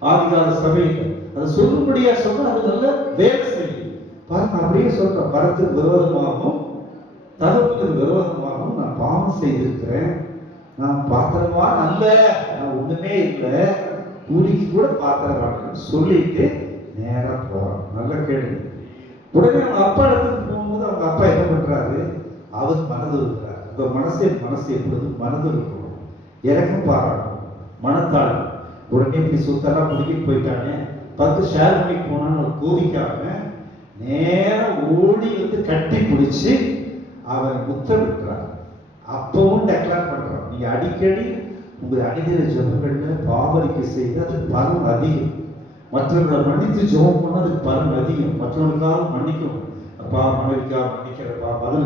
ஆதிகால சபையில் அதை சொல்லும்படியா சொன்னா அது நல்ல வேலை செய்யும். பாருங்க, அப்படியே சொல்றேன், பரத்துக்கு விரோதமாகவும் தகவலுக்கு விரோதமாகவும் நான் பாவம் செய்திருக்கிறேன், நான் பாத்திரவான் அல்ல, நான் ஒண்ணுமே இல்லை, கூலிக்கு கூட பாத்திரவான் சொல்லிட்டு நேரா போறான். நல்ல கேள்வி. உடனே அவங்க அப்பா இடத்துக்கு போகும்போது அவங்க அப்பா என்ன பண்றாரு, அவர் மனது இருக்கிறார். உங்க மனசு எப்பொழுதும் மனது இருக்கணும், எனக்கும் பாராட்டணும், மனத்தாள். உடனே இப்படி சுத்தெல்லாம் முடிக்கிட்டு போயிட்டானே, 10 ஷேர் பண்ணி போனான்னு கோவிக்காம நேரம் ஓடி கட்டி பிடிச்சி அவன் முத்தமிட்டார். அப்பவும் டெக்ளேர் பண்றான், நீங்க அடிக்கடி உங்க அடிக்கிற ஜெபங்கள்ல பாவரிக்கை செய்து அதுக்கு பலன் அதிகம். மற்றவர்களை மன்னித்து ஜெபம் பண்ணா அதுக்கு பலன் அதிகம். மற்றவர்களுக்காக மன்னிக்கும். அப்பா மனைவிக்காக மன்னிக்கிறப்பா, பதில்